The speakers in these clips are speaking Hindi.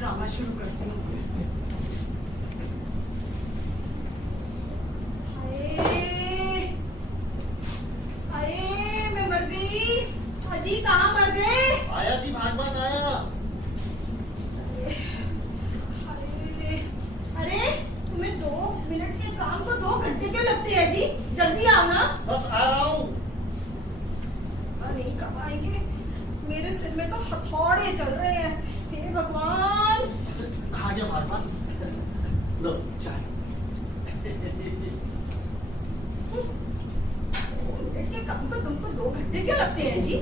ड्रामा शुरू करती हूँ। मैं मर गई। अजी कहाँ मर गए? आया जी, भागवत आया। अरे तुम्हें 2 मिनट के काम को 2 घंटे क्यों लगते हैं जी? जल्दी आओ ना। बस आ रहा हूँ। नहीं कब आएंगे? मेरे सिर में तो हथौड़े चल रहे हैं। हे भगवान। कहाँ गया भागवत? लो चाय। के काम को तुमको 2 घंटे क्यों लगते हैं जी?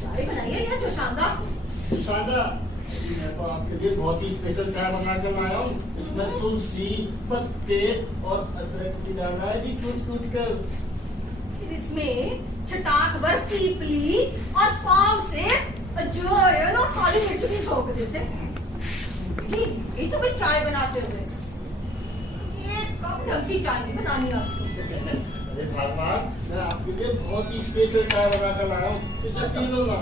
चाय बनाइए या जोशांदा? जोशांदा, मैं तो आपके लिए बहुत ही स्पेशल चाय बना कर लाया हूँ। इसमें तुलसी, पत्ते और अदरक भी डाला है जी, कूट कर। फिर इसमें छटाक भर पीपली और पाव से जो है ना काली मिर्च भी झोंक देते हैं। ये तुम्हें चाय बनाते हुए ये कब ढंग की चाय नहीं बनानी आपको? अरे भगवान, मैं आपके लिए बहुत ही स्पेशल चाय बना कर लाया हूँ। इसे पी लो ना,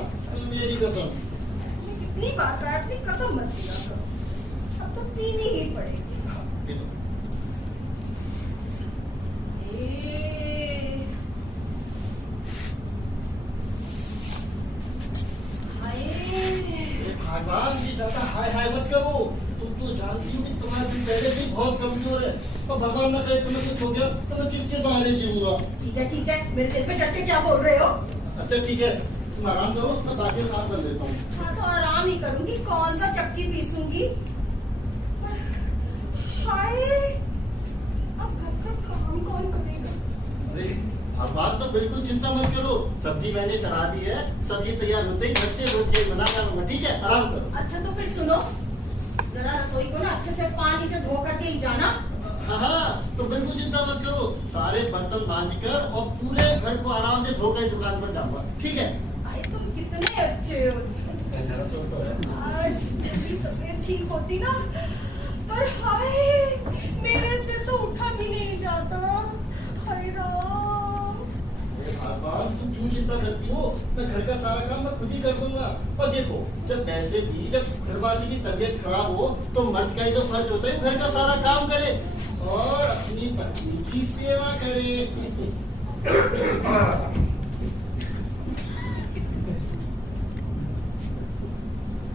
मेरी कसम। कितनी बार मैं अपनी कसम मत पिया करो। अब तो पीनी ही पड़ेगी। भगवान जी, ज्यादा हाय हाय मत करो। तुम तो जानती हो कि तुम्हारा दिल पहले से ही बहुत कमजोर है। और भगवान ना करे तुम्हें कुछ हो गया तो मैं किसके सहारे जीऊंगा? ठीक है, मेरे सिर पे चढ़ के क्या बोल रहे हो? अच्छा ठीक है, तुम आराम करो, मैं बाकी काम कर लेता हूँ। हाँ तो आराम ही करूंगी, कौन सा चक्की पीसूंगी? हाय, अब घर का काम कौन करेगा? अरे भगवान, तो बिल्कुल चिंता मत करो। सब्जी मैंने चढ़ा दी है, सब्जी तैयार होते ही घर से रोटी बना कर लूंगा। ठीक है, आराम करो। अच्छा तो फिर सुनो, जरा रसोई को ना अच्छे से पानी से धो करके ही जाना। हाँ, तो बिल्कुल चिंता मत करो। सारे बर्तन मांज कर और पूरे घर को आराम से धोकर दुकान पर जाऊंगा। ठीक है? भाई तुम कितने अच्छे हो। आज मेरी तबीयत ठीक होती ना, पर हाय मेरे से तो उठा भी नहीं जाता। हाय राम। भगवान, तुम क्यों चिंता करती हो? मैं घर का सारा काम मैं खुद ही कर दूंगा। और देखो, जब वैसे भी जब घरवाली की तबीयत खराब हो तो मर्द का ही तो फर्ज होता है घर का सारा काम करे और अपनी पत्नी की सेवा करे।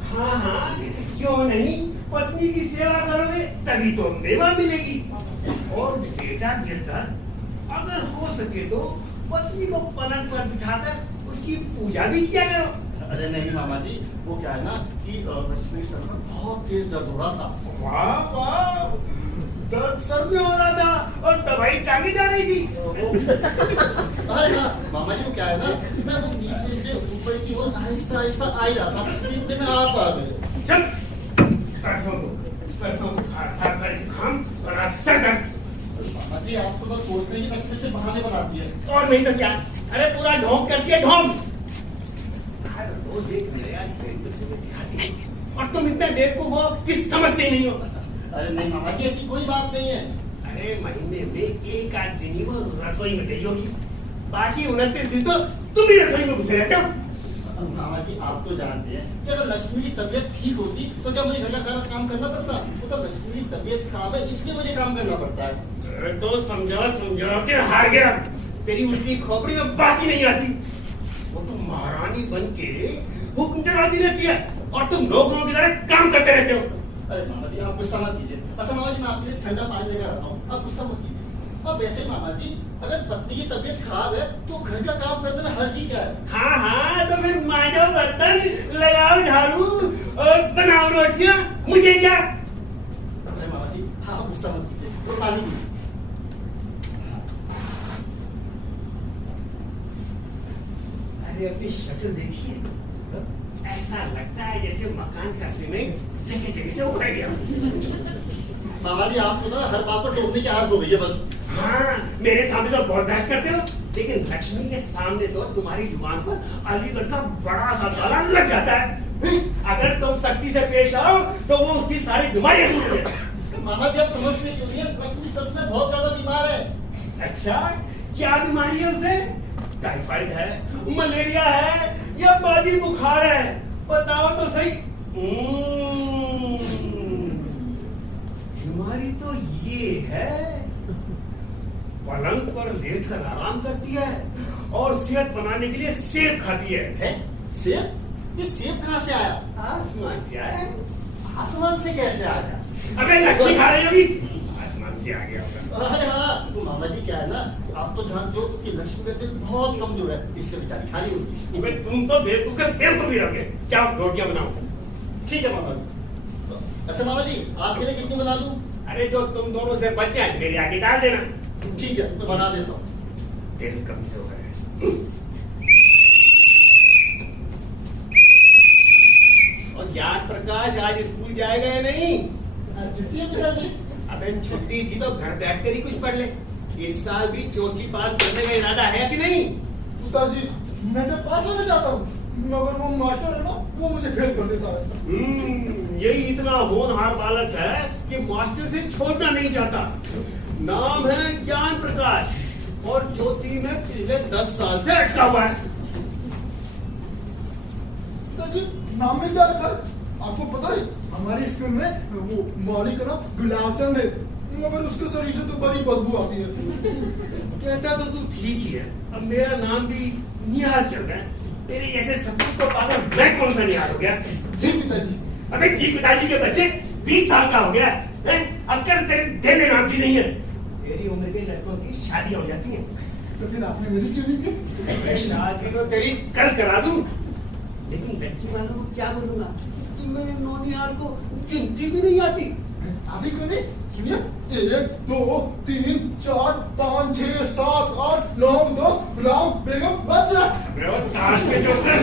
हाँ, क्यों नहीं? पत्नी की सेवा करोगे तभी तो मेवा मिलेगी। और बेटा गिरधर, अगर हो सके तो पत्नी को पलंग पर बिठाकर उसकी पूजा भी किया करो। अरे नहीं मामा जी, वो क्या है ना कि लक्ष्मी सर में बहुत तेज दर्द हो रहा था। वाह वाह, दर्द सर में हो रहा था और दवाई टांगी जा रही थी। अरे हाँ मामा जी, वो क्या है ना, मैं वो नीचे से ऊपर की ओर आहिस्ता आहिस्ता आ ही रहा था, इतने में आप आ गए। चल, परसों हम और रास्ता कर। मामा जी, आप तो बस सोचने की नक्शे से बहाने बनाती है। और नहीं तो क्या? अरे पूरा ढोंग करती है, ढोंग। देख मेरा और तुम इतने बेवकूफ हो कि समझते ही नहीं हो। अरे नहीं मामा जी, ऐसी कोई बात नहीं है। अरे महीने में 1-8 दिन ही वो रसोई में गई होगी, बाकी 29 दिन तो तुम ही रसोई में घुसे रहते हो। मामा जी, आप तो जानते हैं कि अगर लक्ष्मी की तबीयत ठीक होती तो क्या मुझे घर का सारा काम करना पड़ता? वो तो लक्ष्मी की तबीयत खराब है, इसलिए मुझे काम करना पड़ता है। अरे तो समझो के हार गया। तेरी उल्टी खोपड़ी में बात ही नहीं आती। वो तो महारानी बन के हुक्म चलाती रहती है और तुम नौकरों की तरह काम करते रहते हो। अरे मामा जी, आप गुस्सा मत कीजिए। अच्छा मामा जी, मैं आपके लिए ठंडा पानी लेकर आता हूँ, आप गुस्सा मत कीजिए। और वैसे मामा जी, अगर पत्नी की तबीयत खराब है तो घर का काम करने में हर्ज ही क्या है? हाँ, तो फिर बर्तन, लगाओ झाड़ू और बनाओ रोटियां। मुझे क्या? अरे मामा जी, हाँ गुस्सा मत कीजिए, तो पानी दीजिए। अरे अपनी शक्ल देखिए, ऐसा लगता है जैसे मकान का सीमेंट जगह जगह से उखड़ गया। मामा जी, आपको ना हर बात पर टोकने की आदत हो गई है बस। हाँ, मेरे सामने तो बहुत बहस करते हो, लेकिन लक्ष्मी के सामने तो तुम्हारी जुबान पर अलीगढ़ का बड़ा सा ताला लग जाता है। अगर तुम सख्ती से पेश आओ तो वो उसकी सारी बीमारियां दूर हो जाएगी। मामा जी, आप समझते क्यों नहीं है? लक्ष्मी सच में बहुत ज्यादा बीमार है। अच्छा, क्या बीमारी है उसे? टाइफाइड है, मलेरिया है या मादी बुखार है? बताओ तो सही। बीमारी तो ये है, पलंग पर लेटकर आराम करती है और सेहत बनाने के लिए सेब खाती है। हैं? सेब? ये सेब कहाँ से आया? आसमान से आया? आसमान से कैसे आ गया? अबे लक्ष्मी खा रही होगी, आसमान से आ गया होगा। अरे हाँ, तो मामा जी क्या है ना, आप तो जानते हो कि लक्ष्मी का दिल बहुत कमजोर है, इसलिए बेचारी खाली होती है। अबे तुम तो बेवकूफ के बेवकूफ ही रहोगे। जाओ रोटियां बनाओ। ठीक है मामा जी। अच्छा मामा जी, आपके लिए कितनी बना दूं? अरे जो तुम दोनों से बच जाए मेरे आगे डाल देना। ठीक है, मैं बना देता हूँ। दिल कमजोर है। और ज्ञान प्रकाश आज स्कूल जाएगा या नहीं? छुट्टी है पिताजी। अबे छुट्टी थी तो घर बैठ कर ही कुछ पढ़ ले। इस साल भी चौथी पास करने का इरादा है कि नहीं? पिताजी, मैं तो पास होना चाहता हूँ, मगर वो मास्टर है ना, वो मुझे फेल कर देता है। यही इतना होनहार बालक है कि मास्टर से छोड़ना नहीं चाहता। नाम है ज्ञान प्रकाश और ज्योति में पिछले 10 साल से अटका हुआ है। पिताजी, नाम में क्या रखा है? आपको पता है, हमारे स्कूल में वो मालिक का नाम गुलाबचंद है, मगर उसके शरीर से तो बड़ी बदबू आती है। कहता तो तू ठीक ही है। अब मेरा नाम भी निहाल चंद है। तेरे जैसे सपूत को पागल मैं कौन सा निहाल हो गया? जी पिताजी। अबे जी पिताजी के बच्चे 20 साल का हो गया है, अक्कर तेरे देने नाम की नहीं है। तेरी उम्र के लड़कों की शादी हो जाती है। तो फिर आपने मेरी क्यों नहीं की? शादी तो तेरी कल करा दूं, लेकिन लड़की वालों को क्या बोलूंगा कि मेरे नौनिहाल को गिनती भी नहीं आती। आदि क्यों नहीं? सुनिए, 1 2 3 4 5 6 7 8 9 10 गुलाम बेगम बच्चा। ताश के जोकर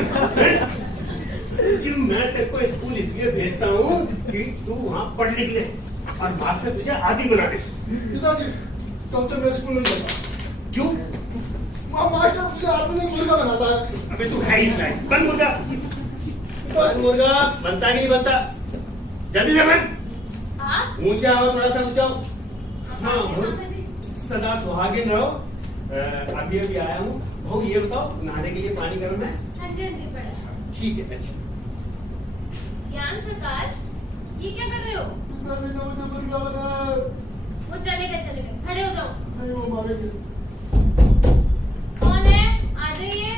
कि मैं तेरे को स्कूल इसलिए भेजता हूँ कि तू वहाँ पढ़ने के लिए और मास्टर तुझे आदि बना दे। पिताजी, कल से मैं स्कूल नहीं जाता। क्यों? वहाँ मास्टर मुझे आदमी मुर्गा बनाता है। अबे तू है ही नहीं। बंद मुर्गा, बंद मुर्गा बनता कि नहीं बनता? जल्दी से बंद। ऊंचा हो, थोड़ा सा ऊंचा हो। हाँ, सदा सुहागिन रहो। अभी अभी आया हूँ। भाऊ ये बताओ, नहाने के लिए पानी गर्म है? ठीक है। अच्छा ज्ञान प्रकाश, ये क्या कर रहे हो? पिताजी ने मुझे मुर्गा बनाया। वो चले गए, खड़े हो जाओ। नहीं, वो मारेंगे। कौन है? आ जाइए।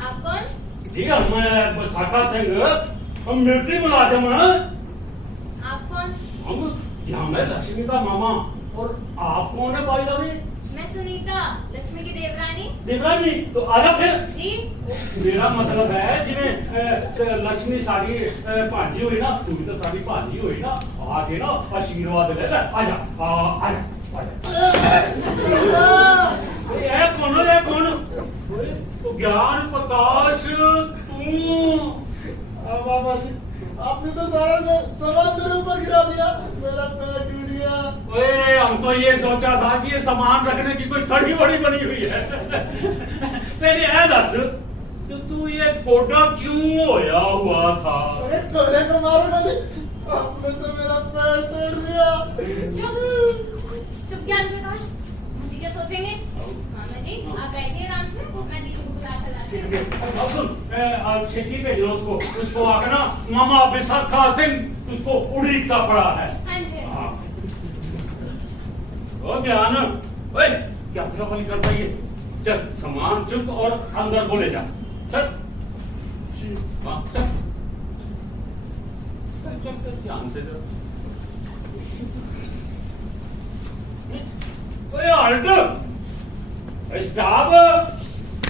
आप कौन? जी हम शाखा सिंह, हम मिलिट्री मुलाजिम हैं। आप कौन? हम यहाँ मैं लक्ष्मी का मामा। और आप कौन है भाई साहब? मैं सुनीता, लक्ष्मी की देवरानी। देवरानी तो आजा फिर। जी मेरा मतलब है जिन्हें लक्ष्मी साड़ी भाजी हुई ना, तू भी तो साड़ी भाजी हुई ना, आके ना आशीर्वाद ले ले। आजा आजा ये कौन? तो ज्ञान प्रकाश तू? मामा जी, आपने तो सारा सामान मेरे ऊपर गिरा दिया, मेरा पैर टूट गया। ओए, हम तो ये सोचा था कि ये सामान रखने की कोई थड़ी बड़ी बनी हुई है। पहले यह दस कि तू ये कोडा क्यों होया हुआ था? अरे कोड़े को मारो मुझे, आपने तो मेरा पैर तोड़ दिया। चुप ज्ञान प्रकाश, मुझे क्या सोचेंगे? मामा जी आप बैठिए आराम से, मैं दीदी को बुला चलाती हूँ। अब सुन, खेती भेज लो उसको आकर ना, मामा विशाखा सिंह उसको उड़ीसा पड़ा है। हाँ जी। हाँ। ओ ज्ञान, ओए क्या फटाफट करता है ये? चल सामान चुप और अंदर बोले जा। चल हाँ चल चल ध्यान से जा। ओए हल्ट, स्टॉप।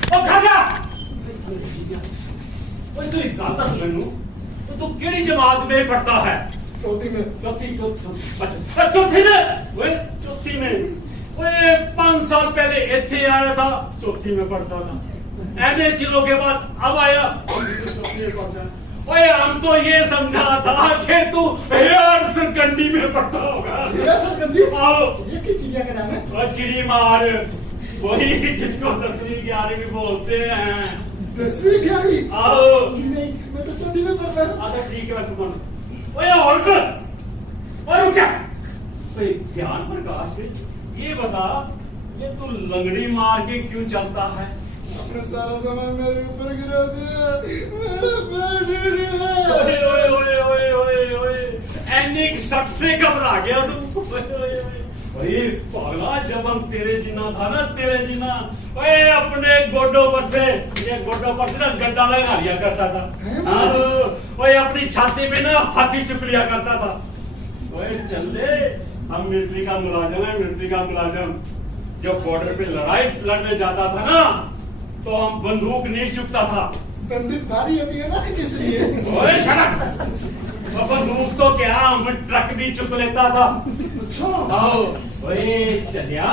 ओ खा जा। ओए तू एक गल दस मैनू तू केड़ी जमात में पढ़ता है चौथी में। चौथी अच्छा चौथी में ओए चौथी में ओए 5 साल पहले इथे आया था चौथी में पढ़ता था ऐसे चीजों के बाद अब आया चौथी में पढ़ता है ओए हम तो ये समझा था कि तू हेयर सरकंडी में पढ़ता होगा हेयर सरकंडी? आओ ये किस चिड़िया का नाम है? और चिड़ी मार वही जिसको 10वीं 11वीं बोलते हैं 10वीं 11वीं? आओ नहीं, मैं तो चौथी में पढ़ता हूँ। अच्छा ठीक है मैं सुन ओए और कर और क्या ओए ज्ञान प्रकाश ये बता ये तू लंगड़ी मार के क्यों चलता है अपना सारा सामान मेरे ऊपर गिरा दिया, मेरा पैर टूट गया। ओए ओए ओए ओए ओए ओए एनिक सट से घबरा गया तू ओए ओए ओए पागला जब हम तेरे जिना था ना तेरे जिना ओए अपने गोडों पर से ये गोडों पर से ना गड्ढा लगा लिया करता था हाँ ओए अपनी छाती पे ना हाथी चुप लिया करता था ओए चल दे हम मिलिट्री का मुलाजिम है मिलिट्री का मुलाजिम जब बॉर्डर पे लड़ाई लड़ने जाता था ना तो हम बंदूक नहीं चुकता था बंदूक भारी होती है ना इसलिए। ओए शट अप बंदूक तो क्या हम ट्रक भी चुक लेता था अच्छा। आओ ओए चलिया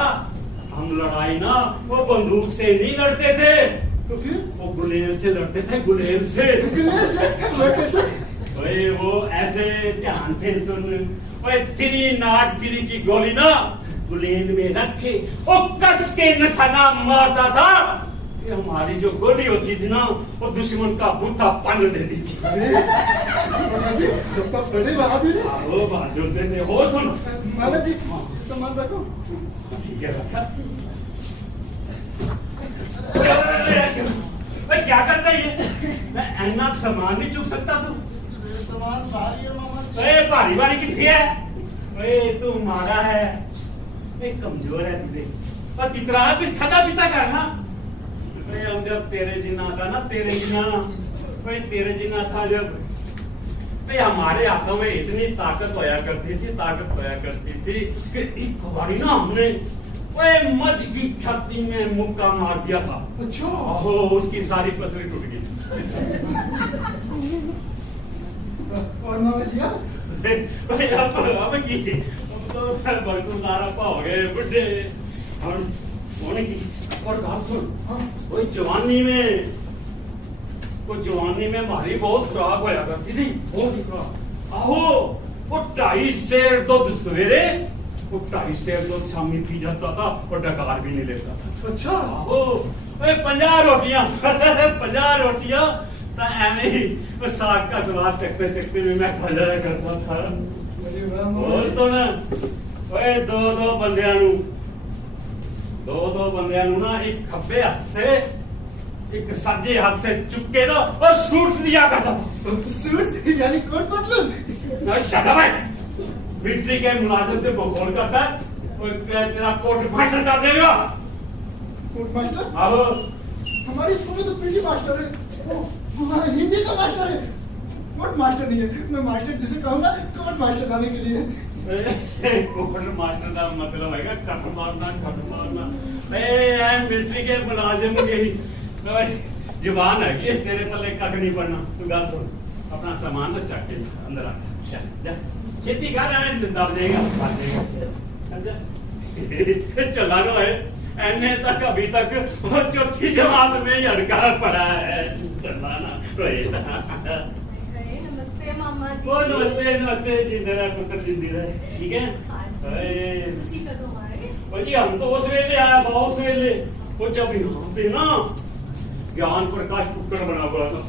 हम लड़ाई ना वो बंदूक से नहीं लड़ते थे तो फिर? वो गुलेल से लड़ते थे गुलेल से वो कैसे? ओए वो ऐसे ध्यान से सुन ओए तिरी नाट तिरी की गोली ना गुलेल में रख के वो कस के निशाना मारता था ये हमारी जो गोली होती थी ना वो दुश्मन का बूथा पन देती थी अरे मामा जी, तब तो बड़े बहादुर हैं। वो बहादुर थे हो सुन मामा जी सामान रखो। ठीक है रखा भाई क्या करता है ये मैं ऐना सामान नहीं चुक सकता तू सामान भारी है मामा जी। ए भारी भारी कितनी है ओए तू मारा है ए कमजोर है तू देख पर तितरा भी खाता पीता करना ओए हम जब तेरे जिना था ना तेरे जिना ओए तेरे जिना था जब भाई हमारे हाथों में इतनी ताकत होया करती थी कि एक बारी ना हमने ओए मच की छाती में मुक्का मार दिया था अच्छा। ओहो उसकी सारी पसली टूट गई और मामा जी आप? भाई अब की अब तो बलकुलदारा हो गए बुढ़े और होने की और बात सुन हाँ। वो जवानी में हमारी बहुत खुराक होया करती थी बहुत ही खुराक आहो वो 2.5 सेर दूध सवेरे वो 2.5 सेर दूध शामी पी जाता था और डकार भी नहीं लेता था अच्छा। आहो 50 रोटियां 50 रोटियां तो ऐਵੇਂ ही वो साग का स्वाद चखते चखते भी मैं खा जाया करता था अरे वाह मामा और जी। सुन ओए दो ਬੰਦਿਆਂ ਨੂੰ ਨਾ ਇੱਕ ਖੱਬੇ ਹੱਥ से एक सज्जे हाथ से चुपके ना और सूट दिया करता था सूट यानी कोट पतलून। शट अप मिलिट्री के मुलाजिम से बकौल करता है और तेरा कोट मास्टर कर देगा कोट मास्टर? आओ हमारी स्कूल में तो पीटी मास्टर है। वो हिंदी का मास्टर है। कोट मास्टर नहीं है। मैं मास्टर जिसे कहूँगा कोट मास्टर लाने के लिए। कोट मास्टर का मतलब है कट मारना मिलिट्री के मुलाजिम की जुबान है कि तेरे पल्ले कख नहीं पड़ना तू गल सुन अपना सामान ना चक के अंदर आ जा खेती कर दब देगा चला लो है एने तक अभी तक वो चौथी जमात में ही अड़का पड़ा है चला ना नमस्ते मामा जी। वो नमस्ते जिंदे रहे पुत्र जिंदी रहे ठीक है ਤੁਸੀਂ ਕਦੋਂ ਆਏ? भाजी हम तो उस वेले आया था उस वेले वो जब यहाँ पे ना ज्ञान प्रकाश कुक्कड़ बना हुआ था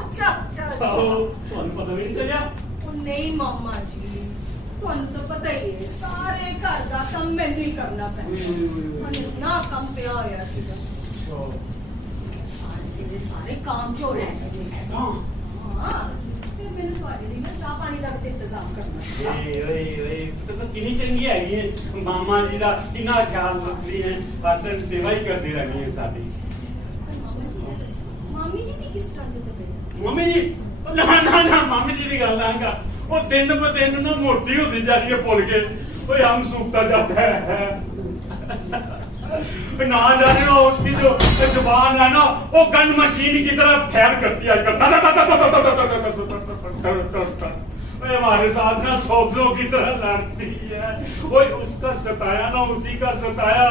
ਅੱਛਾ ਅੱਛਾ ਤੁਹਾਨੂੰ ਪਤਾ ਵੀ ਨਹੀਂ ਚੱਲਿਆ ਉਹ ਨਹੀਂ ਮਾਮਾ ਜੀ ਤੁਹਾਨੂੰ ਤਾਂ ਪਤਾ ਹੀ ਹੈ ਸਾਰੇ ਘਰ ਦਾ ਕੰਮ ਮੈਨੂੰ ਹੀ ਕਰਨਾ ਪੈਂਦਾ ਹੁਣ ਇੰਨਾ ਕੰਮ ਪਿਆ ਹੋਇਆ ਸੀਗਾ ਸਾਰੇ ਕੰਮ ਜੋ ਰਹਿ ਗਏ ਹਾਂ ਫਿਰ ਮੈਨੂੰ ਤੁਹਾਡੇ ਲਈ ਨਾ ਚਾਹ ਪਾਣੀ ਦਾ ਵੀ ਇੰਤਜ਼ਾਮ ਕਰਨਾ ਸੀ ਓਏ ਤੂੰ ਤਾਂ ਕਿੰਨੀ ਚੰਗੀ ਹੈਗੀ ਹੈ ਮਾਮਾ ਜੀ ਦਾ ਕਿੰਨਾ ਖਿਆਲ ਰੱਖਦੀ ਹੈ ਆਟਨ ਸੇਵਾ ਹੀ ਕਰਦੀ ਰਹਿਣੀ ਹੈ ਸਾਡੀ ਮਾਮੀ ਜੀ ਦੀ ਕਿਸ ਤਰ੍ਹਾਂ ਦੀ ਤਬੀਅਤ ਮੰਮੀ ਜੀ ਨਾ ਮੰਮੀ ਜੀ ਦੀ ਗੱਲ ਨਾ ਕਰ ਉਹ ਦਿਨ ਬ ਦਿਨ ਨਾ ਮੋਟੀ ਹੁੰਦੀ ਜਾ ਰਹੀ ਹੈ ਭੁੱਲ ਕੇ ਓਏ ਹਮ सूखता जाता है ना जाने ना उसकी जो जुबान है ना वो गन मशीन की तरह फैर करती है हमारे साथ ना सोबरों की तरह लड़ती है। वो उसका सताया ना उसी का सताया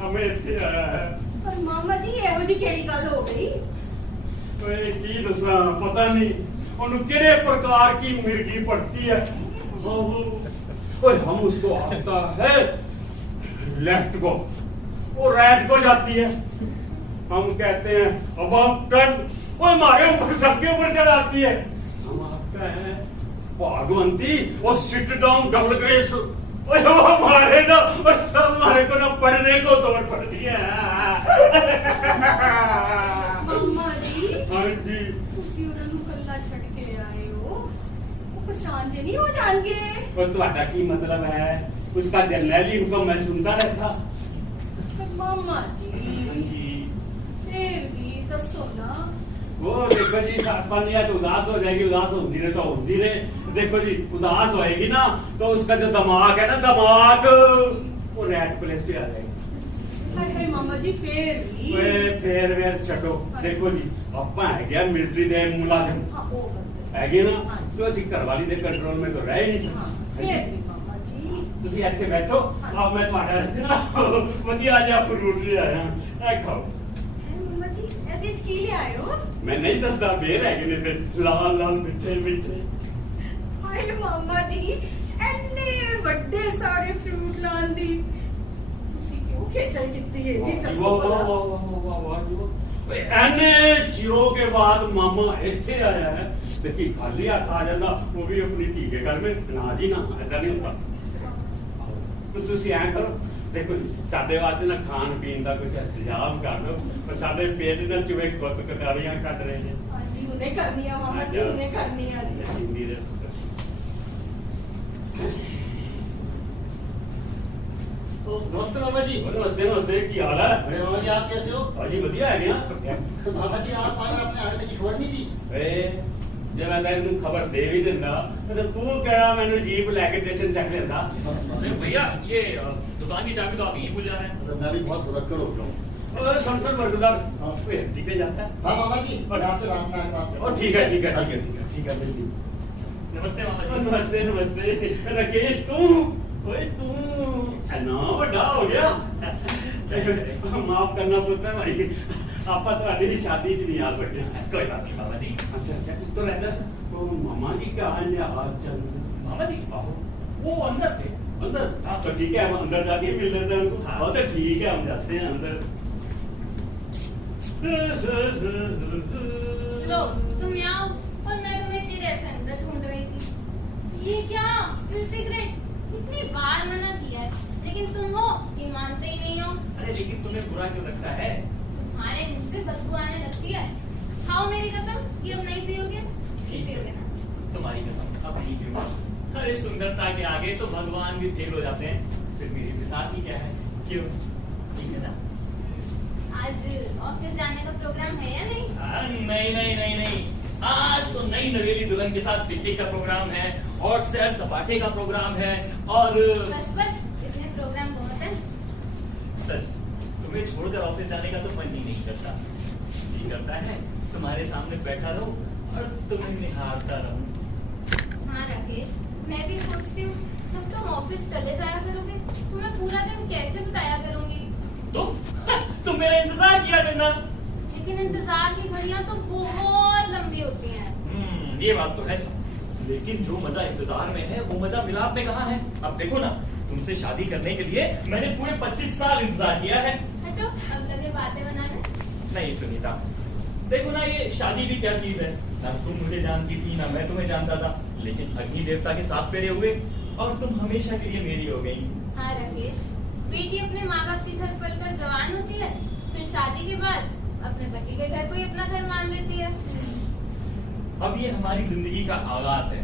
हमें इतने आया है। पर मामा जी ਇਹੋ ਜੀ ਕਿਹੜੀ ਗੱਲ ਹੋ ਗਈ? ओए की दसा पता नहीं उन्हें किड़े प्रकार की मिर्गी पड़ती है। ओए हम उसको आता है लेफ्ट को वो राइट को जाती है। हम कहते हैं अब हम टर्न वो हमारे ऊपर सबके ऊपर चढ़ाती है। हम आपका है भागवंती वो सिट डाउन डबल ग्रेस ओए वो हमारे को ना पढ़ने को तोड़ पड़ती है। ਮਾਮਾ ਜੀ हाँ जी ਤੁਸੀਂ ਉਹਨਾਂ ਨੂੰ ਕੱਲਾ ਛੱਡ ਕੇ ਆਏ ਹੋ, ਉਹ ਪਛਾਣ ਜੇ ਨਹੀਂ ਹੋ ਜਾਣਗੇ। तो तुम्हारा की मतलब है उसका जर्नैली हुक्म मैं सुनता रहता। ਪਰ ਮਾਮਾ ਜੀ हाँ जी ਫਿਰ ਵੀ ਦੱਸੋ ना। वो देखो जी अपन या तो उदास हो जाएगी उदास होती रहे तो होती रहे। देखो जी उदास होएगी ना तो उसका जो दिमाग है ना दिमाग वो रेड प्लेस पे आ जाएगी। ਹਾਏ ਹਾਏ ਮਾਮਾ ਜੀ ਫਿਰ ਵੀ वे फेर वेर छो देखो जी अपा है गया मिलिट्री दे मुलाजिम ਹਾਂ ਉਹ ਗੱਲ है गए ना तो ਅਸੀਂ ਘਰਵਾਲੀ ਦੇ ਕੰਟਰੋਲ में तो रह ही नहीं ਹਾਂ सकते। ਫਿਰ ਵੀ ਮਾਮਾ ਜੀ ਤੁਸੀਂ ਇੱਥੇ ਬੈਠੋ ਆਪ ਮੈਂ ਤੁਹਾਡਾ ਇੱਥੇ ਨਾ ਵਧੀਆ ਜਿਹਾ ਫਰੂਟ ਲੈ ਆਇਆ ਇਹ ਖਾਓ। ਮਾਮਾ ਜੀ ਇਹਦੇ ਚ ਕੀ ਲਿਆਏ ਹੋ? ਮੈਂ ਨਹੀਂ ਦੱਸਦਾ ਬੇਰ ਹੈਗੇ ਨੇ ਤੇ ਲਾਲ ਲਾਲ ਮਿੱਠੇ ਮਿੱਠੇ। ਹਾਏ ਮਾਮਾ ਜੀ ਇੰਨੇ ਵੱਡੇ ਸਾਰੇ ਫਰੂਟ ਲਾਉਣ ਦੀ ਤੁਸੀਂ ਕਿਉਂ ਖੇਚਲ ਕੀਤੀ ਹੈ ਜੀ? ਦੱਸੋ ਭਲਾ। ਐਨੇ ਚਿਰੋਂ के बाद मामा ਇੱਥੇ ਆਇਆ ਹੈ ਤੇ ਕੀ ਖਾਲੀ ਹੱਥ ਆ ਜਾਂਦਾ ਉਹ ਵੀ ਆਪਣੀ ਧੀ ਦੇ ਘਰ में ਨਾ ਜੀ ਨਾ ਏਦਾਂ ਨਹੀਂ ਹੁੰਦਾ। ਤੁਸੀਂ ਐਂ ਕਰੋ ਦੇਖੋ ਜੀ ਸਾਡੇ ਵਾਸਤੇ ਨਾ ਖਾਣ ਪੀਣ ਦਾ ਕੁਝ ਇੰਤਜ਼ਾਮ ਕਰ ਲਓ ਪਰ ਸਾਡੇ ਪੇਟ ਨਾਲ ਚੂਹੇ ਕੁੱਤ ਕਤਾੜੀਆਂ ਕੱਢ ਰਹੇ ਨੇ। ਹਾਂਜੀ ਉਹਨੇ ਕਰਨੀ ਆ ਮਾਮਾ ਜੀ ਉਹਨੇ ਕਰਨੀ ਆ ਜੀ। ਹਿੰਦੀ ਦੇ तो नमस्ते मामा जी। नमस्ते नमस्ते की हाल है? अरे मामा जी आप कैसे हो? भाजी बढ़िया है क्या? तो मामा जी आप आए आपने आने तक की खबर नहीं दी। ਜੇ ਮੈਂ ਤੈਨੂੰ ਖਬਰ ਦੇ ਵੀ ਦਿੰਦਾ ਤੇ ਤੂੰ ਕਿਹੜਾ ਮੈਨੂੰ ਜੀਪ ਲੈ ਕੇ ਸਟੇਸ਼ਨ ਚੱਕ ਲੈਂਦਾ। अरे भैया ये दुकान की चाबी तो आप यहीं भूल जा रहे हैं। तो मैं भी बहुत मुदक्कर हो गया हूँ। और संसद वर्गदार आपको हिंदी पे जाता है। हाँ मामा जी और आपसे रात में आके बात करता हूँ। और ठीक है ठीक है हाँ ठीक जी, है ठीक है बिल्कुल। नमस्ते मामा जी। नमस्ते नमस्ते राकेश तू ओए तू ना बड़ा हो गया। माफ करना पुत्र भाई आपा ਤੁਹਾਡੀ शादी च नहीं आ सके। कोई बात नहीं मामा जी। अच्छा अच्छा तो रहता तो मामा जी का हाल चल मामा जी वो अंदर थे। अंदर हाँ तो ठीक है हम अंदर जाके मिल लेते हैं उनको। हाँ। हाँ तो ठीक है हम जाते हैं अंदर। लो तुम यहाँ आओ और मैं तुम्हें इतनी देर से अंदर ढूंढ रही थी। ये क्या फिर सिगरेट इतनी बार मना किया है लेकिन तुम हो कि मानते ही नहीं हो। अरे लेकिन तुम्हें बुरा क्यों लगता है? तुम्हारे मुंह से बदबू आने लगती है। खाओ मेरी कसम कि अब नहीं पियोगे। नहीं पियोगे ना? तुम्हारी कसम अब नहीं पीऊंगा। अरे सुंदरता के आगे तो भगवान भी फेल हो जाते हैं। फिर मेरे के साथ ही क्या है? क्यों? ठीक है ना? आज ऑफिस जाने का प्रोग्राम है या नहीं? नहीं नहीं नहीं नहीं आज तो नई नवेली दुल्हन के साथ पिकनिक का प्रोग्राम है और सैर सपाटे का प्रोग्राम है और बस बस इतने प्रोग्राम बहुत है। सच तुम्हें छोड़कर ऑफिस जाने का तो मन ही नहीं करता। जी करता है तुम्हारे सामने बैठा रहूं और तुम्हें निहारता रहूं। हाँ राकेश मैं भी सोचती हूँ जब तुम ऑफिस चले जाया करोगे तो मैं पूरा दिन कैसे बिताया करूंगी। तुम मेरा इंतजार किया करना। लेकिन इंतजार की घड़ियां तो बहुत लंबी होती हैं। ये बात तो है लेकिन जो मजा इंतजार में है वो मजा मिलाप में कहाँ है? अब देखो ना तुमसे शादी करने के लिए मैंने पूरे 25 साल इंतजार किया है। हटो अब लगे बातें बनाने। नहीं सुनीता देखो ना ये शादी भी क्या चीज है। ना तुम मुझे जानती थी ना मैं तुम्हें जानता था लेकिन अग्नि देवता के 7 फेरे हुए और तुम हमेशा के लिए मेरी हो गई। हाँ राकेश बेटी अपने माँ बाप के घर पलकर जवान होती है फिर शादी के बाद अपने पति के घर को ही अपना घर मान लेती है। अब ये हमारी जिंदगी का आगाज है।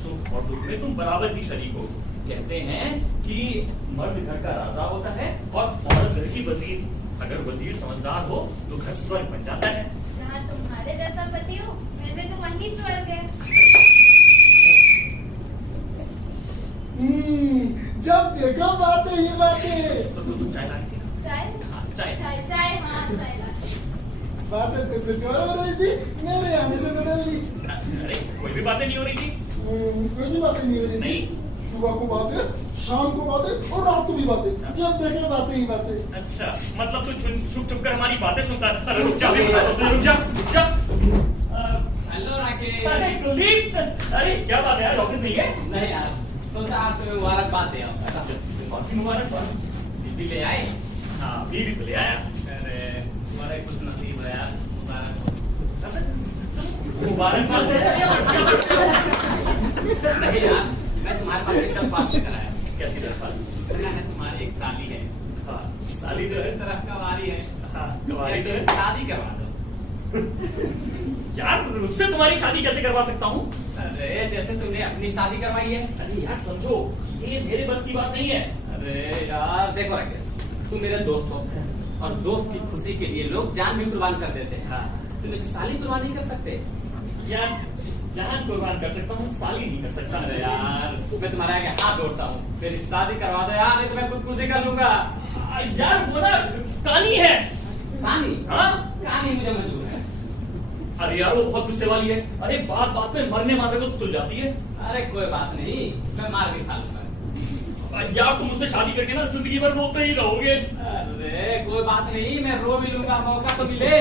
सुख और दुख में तुम बराबर की शरीक हो। कहते हैं कि मर्द घर का राजा होता है और औरत घर की वजीर। अगर वजीर समझदार हो तो घर स्वर्ग बन जाता है। जहाँ तुम्हारे जैसा पति हो मेरे लिए तो वही स्वर्ग है। जब देखो बातें ही बातें। तो तुम चाय ला के चाय चाय चाय हाँ चाय ला। बातें तो कुछ और हो रही थी, मेरे आने से बदल दी। अरे कोई भी बातें नहीं हो रही थी। कोई भी बातें नहीं हो रही थी। नहीं। सुबह को बातें, शाम को बातें और रात को भी बातें। जब देखे बातें ही बातें। अच्छा मतलब तू छुप छुप कर हमारी बातें सुनता है। अरे रुक जा अभी बताता हूँ, रुक जा। हेलो राकेश। अरे कुलदीप, अरे क्या बात है यार, ऑफिस नहीं है? नहीं यार, सोचा आज तुम्हें मुबारकबाद दे आऊं। बाकी मुबारकबाद। बीबी ले आए? हाँ बीवी को ले आया। अरे बड़े खुश नसीब है यार, मुबारकबाद से नहीं यार, मैं तुम्हारे पास एक दरख्वास्त लेकर आया। कैसी दरख्वास्त? सुना है तुम्हारी एक साली है। हाँ साली तो है। एक तरह कवारी है। हाँ कवारी तो है। शादी करवा दो। यार उससे तुम्हारी शादी कैसे करवा सकता हूँ? अरे जैसे तुमने अपनी शादी करवाई है। अरे यार समझो, ये मेरे बस की बात नहीं है। अरे यार देखो राकेश, तुम मेरे दोस्त हो और दोस्त की खुशी के लिए लोग जान भी कुर्बान कर देते हैं। तुम एक साली कुर्बान नहीं कर सकते? यार जान कुर्बान कर सकता हूँ, साली नहीं कर सकता। अरे यार मैं तुम्हारे आगे हाथ जोड़ता हूँ, मेरी शादी करवा दो यार, नहीं तो मैं खुदकुशी कर लूंगा। यार वो ना कहानी है। कहानी? हाँ कहानी मुझे मंजूर है। अरे यार वो बहुत गुस्से वाली है। अरे बात बात में मरने मारने को तुल जाती है। अरे कोई बात नहीं, मैं मार भी खा लूंगा। यार तुम मुझसे शादी करके ना जिंदगी भर रोते ही रहोगे। अरे कोई बात नहीं, मैं रो भी लूंगा, मौका तो मिले।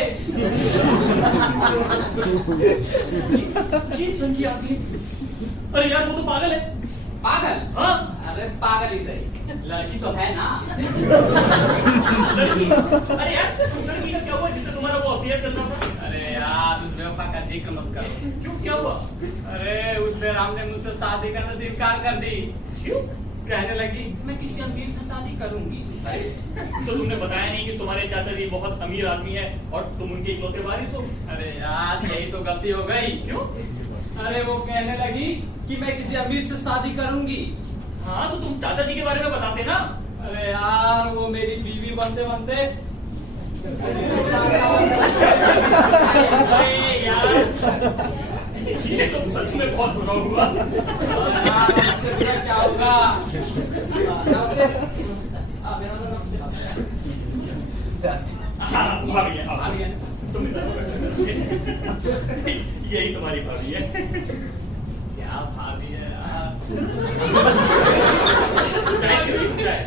अजीब सुन की आपने। अरे यार वो तो पागल है। पागल? हाँ अरे पागल ही सही, लड़की तो है ना। लड़की? अरे यार लड़की का क्या हुआ जिससे तुम्हारा वो अफेयर चल रहा था? अरे यार उस बेवफा का जिक्र मत करो। क्यों क्या हुआ? अरे उस बेर हमने मुझसे शादी करने से इनकार कर दी। क्यों? कहने लगी मैं किसी अमीर से शादी करूंगी। तो तुमने बताया नहीं कि तुम्हारे चाचा जी बहुत अमीर आदमी है और तुम उनके इकलौते वारिस हो? अरे यार यही तो गलती हो गई। क्यों? अरे वो कहने लगी कि मैं किसी अमीर से शादी करूंगी। हाँ तो तुम चाचा जी के बारे में बताते ना। अरे यार वो मेरी बीवी बनते बनते अरे यार ये तो सच में बहुत बुरा हुआ। यार इससे बुरा क्या होगा? हाँ भाभी है, भाभी है। तुम इधर बैठो। यही तुम्हारी भाभी है। क्या भाभी है यार? चाय क्यों नहीं? चाय।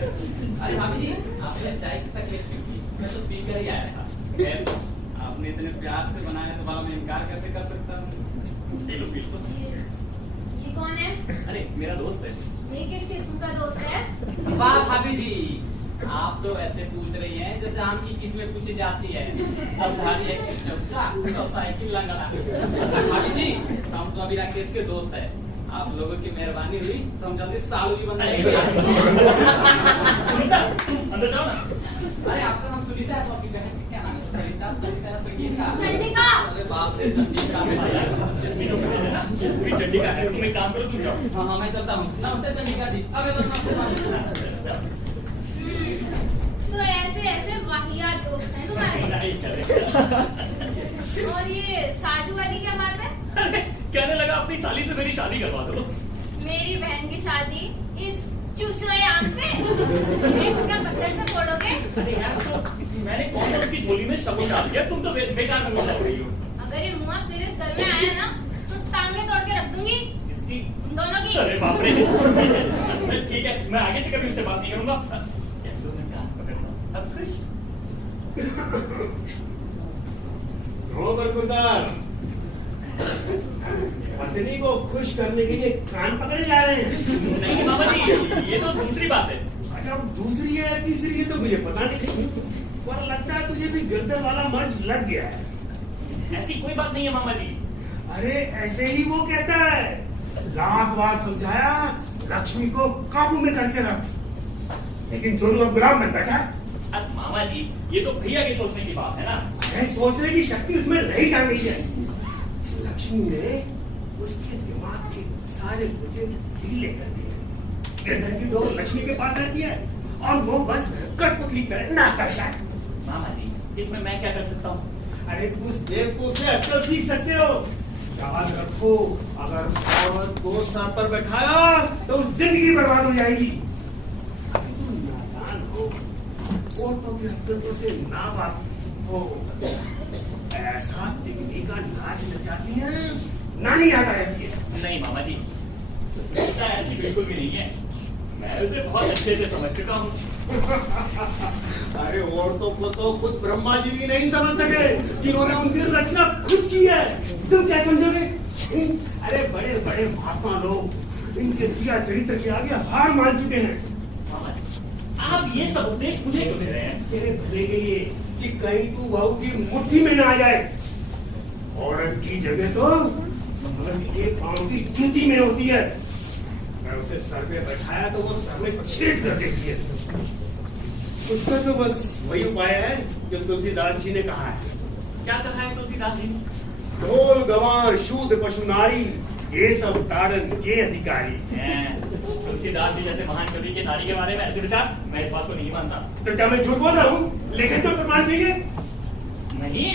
अरे भाभी जी आपने चाय की तकलीफ क्यों की? मैं तो पी कर ही आया था। खैर, आपने इतने प्यार से बनाया तो भला मैं इनकार कैसे कर सकता हूँ? P low P low. ये कौन है? अरे मेरा दोस्त है। ये किस किस्म का दोस्त है? वाह भाभी जी, आप तो ऐसे पूछ रही हैं जैसे आम की किस्में पूछी जाती है। असारी है कि चौसा, चौसा है कि लंगड़ा। भाभी जी हम तो अभी राकेश के दोस्त हैं। आप लोगों की मेहरबानी हुई तो हम जल्दी सालू भी बन जाएंगे। सुनीता तुम अंदर जाओ ना। अरे आपका नाम सुनीता है तो आपकी बहन का क्या नाम है? सरिता, सरिता या संगीता? चंडिका। अरे बाप रे चंडिका। इसमें जो है ना ये पूरी चंडी का है। तुम एक काम करो, तुम जाओ। हाँ हाँ मैं चलता हूँ। नमस्ते चंडिका जी। अबे तो नमस्ते। तो ऐसे ऐसे वाहियात दोस्त हैं तुम्हारे। नहीं करे। और ये साधु वाली क्या बात है? कहने लगा अपनी साली से मेरी शादी करवा दो। मेरी बहन की शादी इस चूसुए आम से? इन्हें तुम क्या पत्थर से फोड़ोगे? अरे यार तो मैंने कौन सा उसकी झोली में शगुन डाल दिया? तुम तो बेकार में बोल रही हो। अगर ये मुआ फिर इस घर में आया ना तो टांगे तोड़ के रख दूंगी इसकी तुम दोनों की। अरे बाप रे। ठीक है मैं आगे से कभी उससे बात नहीं करूंगा। अब खुश? बरगुरदार पत्नी को खुश करने के लिए कान पकड़े जा रहे हैं। नहीं मामा जी ये तो दूसरी बात है। अच्छा अब दूसरी है तीसरी है तो मुझे पता नहीं, पर लगता है तुझे भी गिरदर वाला मर्ज लग गया है। ऐसी कोई बात नहीं है मामा जी। अरे ऐसे ही वो कहता है, लाख बार समझाया लक्ष्मी को काबू में करके रख, लेकिन जोरू अब गुलाम बन बैठा। अब मामा जी ये तो भैया के सोचने की बात है ना। अरे सोचने की शक्ति उसमें रही जा गई है। लक्ष्मी ने उसके दिमाग के सारे मुझे ढीले कर दिए। गिरधर की डोर लक्ष्मी के पास रहती है और वो बस कठपुतली करे नाच करता है। मामा जी इसमें मैं क्या कर सकता हूँ? अरे उस बेवकूफ से अक्ल सीख सकते हो। याद रखो अगर औरत को सर पर बैठाया तो उस जिंदगी बर्बाद हो जाएगी। अभी तुम नादान हो, और तो भी हरकतों से ना वाकिफ हो, ऐसा दिखने का नाच नचाती है, नानी याद आ जाती है। नहीं मामा जी, सुनीता ऐसी बिल्कुल भी नहीं है, मैं उसे बहुत अच्छे से समझ चुका हूँ। अरे औरतों को तो खुद ब्रह्मा जी भी नहीं समझ सके जिन्होंने उनकी रचना खुद की है, तुम क्या समझोगे? अरे बड़े बड़े महात्मा लोग इनके दिया चरित्र के आगे हार मान चुके हैं। मामा जी, आप ये सब उपदेश मुझे क्यों दे रहे हैं? तेरे भले के लिए कि कहीं तू बहू की मुट्ठी में ना आ जाए। औरत की जगह तो मर्द के पांव की जूती में होती है। मैं उसे सर पे बैठाया तो वो सर में छेद कर देती है। उसका तो बस वही उपाय है जो तुलसीदास जी ने कहा है। क्या कहा है तुलसीदास जी ने? ढोल गवार शूद्र पशु नारी ये सब ताड़न के अधिकारी। तुलसीदास जी जैसे महान कवि के नारी के बारे में ऐसे विचार, मैं इस बात को नहीं मानता। तो क्या मैं झूठ बोल रहा हूँ? लेकिन तो प्रमाण चाहिए। नहीं,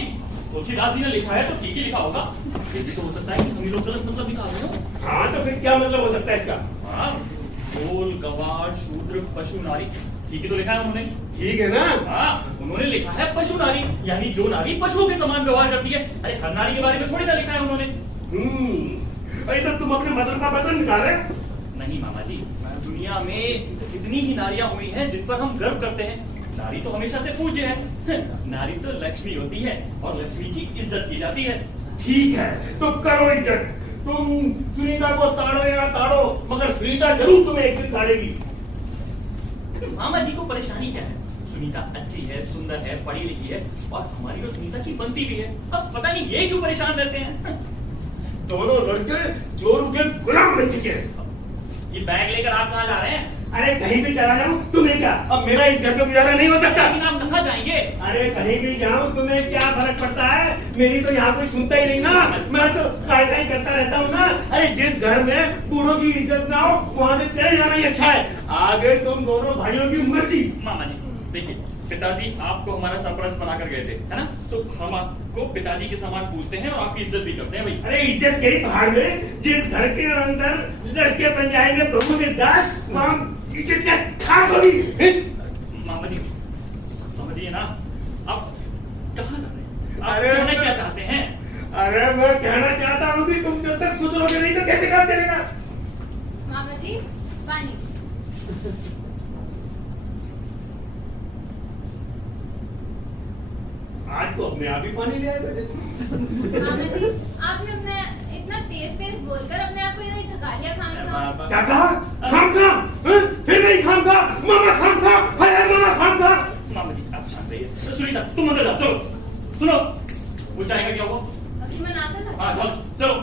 तुलसीदास जी ने लिखा है तो ठीक ही लिखा होगा। ये भी तो हो सकता है कि हम ही लोग गलत मतलब निकाल रहे हो। हाँ तो फिर क्या मतलब हो सकता है इसका? हाँ, ढोल गवार शूद्र पशु नारी, ठीक ही तो लिखा है उन्होंने। ठीक है ना? हाँ, उन्होंने लिखा है पशु नारी, यानी जो नारी पशुओं के समान व्यवहार करती है। अरे हर नारी के बारे में थोड़ी ना लिखा है उन्होंने। अरे तो तुम अपने मतलब का मतलब निकाल रहे? नहीं मामा जी, दुनिया में कितनी ही नारियां हुई हैं जिन पर हम गर्व करते हैं। नारी तो हमेशा से पूज्य है। नारी तो लक्ष्मी होती है और लक्ष्मी की इज्जत की जाती है। ठीक है तो करो इज्जत। तुम सुनीता को ताड़ो या ना ताड़ो, मगर सुनीता जरूर तुम्हें एक दिन ताड़ेगी। मामा जी को परेशानी क्या है? सुनीता अच्छी है, सुंदर है, पढ़ी लिखी है और हमारी और सुनीता की बनती भी है। अब पता नहीं ये क्यों परेशान रहते हैं। दोनों लड़के चोरों के गुलाम बन चुके हैं। ये बैग लेकर आप कहाँ जा रहे हैं? अरे कहीं भी चला जाऊं तुम्हें क्या? अब मेरा इस घर में गुजारा नहीं हो सकता। लेकिन आप कहाँ जाएंगे? अरे कहीं भी जाऊं तुम्हें क्या फर्क पड़ता है? मेरी तो यहाँ कोई सुनता ही नहीं ना। मैं तो काय काय करता रहता हूँ ना। अरे जिस घर में बूढ़ों की इज्जत ना हो वहाँ से चले जाना ही अच्छा है। आगे तुम दोनों भाइयों की मर्जी। मामा जी देखिए, पिताजी आपको हमारा सरपरस्त बनाकर गए थे, है ना? तो हम आपको पिताजी के समान पूछते हैं और आपकी इज्जत भी करते हैं भाई। अरे इज्जत के भाड़ में जिस घर के अंदर लड़के बन जाएंगे प्रभु के दास, वहाँ इज्जत क्या खाक होगी? मामा जी समझिए ना, अब कहाँ जा रहे हैं? आप अरे कहना क्या चाहते हैं? अरे मैं कहना चाहता हूँ कि तुम जब तक सुधरोगे नहीं तो कैसे काम चलेगा? मामा जी पानी। आज तो अपने आप ही पानी ले आए बेटे। मामा जी आपने अपने इतना तेज तेज बोलकर अपने आप को यूं ही थका लिया खाम खा। क्या कहा? खाम खा? फिर नहीं खाम खा? मामा खाम खा? हाय मामा खाम खा? मामा जी आप शांत रहिए। तो सुनीता तुम अंदर जाओ, चलो। सुनो, वो चाय का क्या हुआ? अभी मनाता था। हाँ चलो चलो।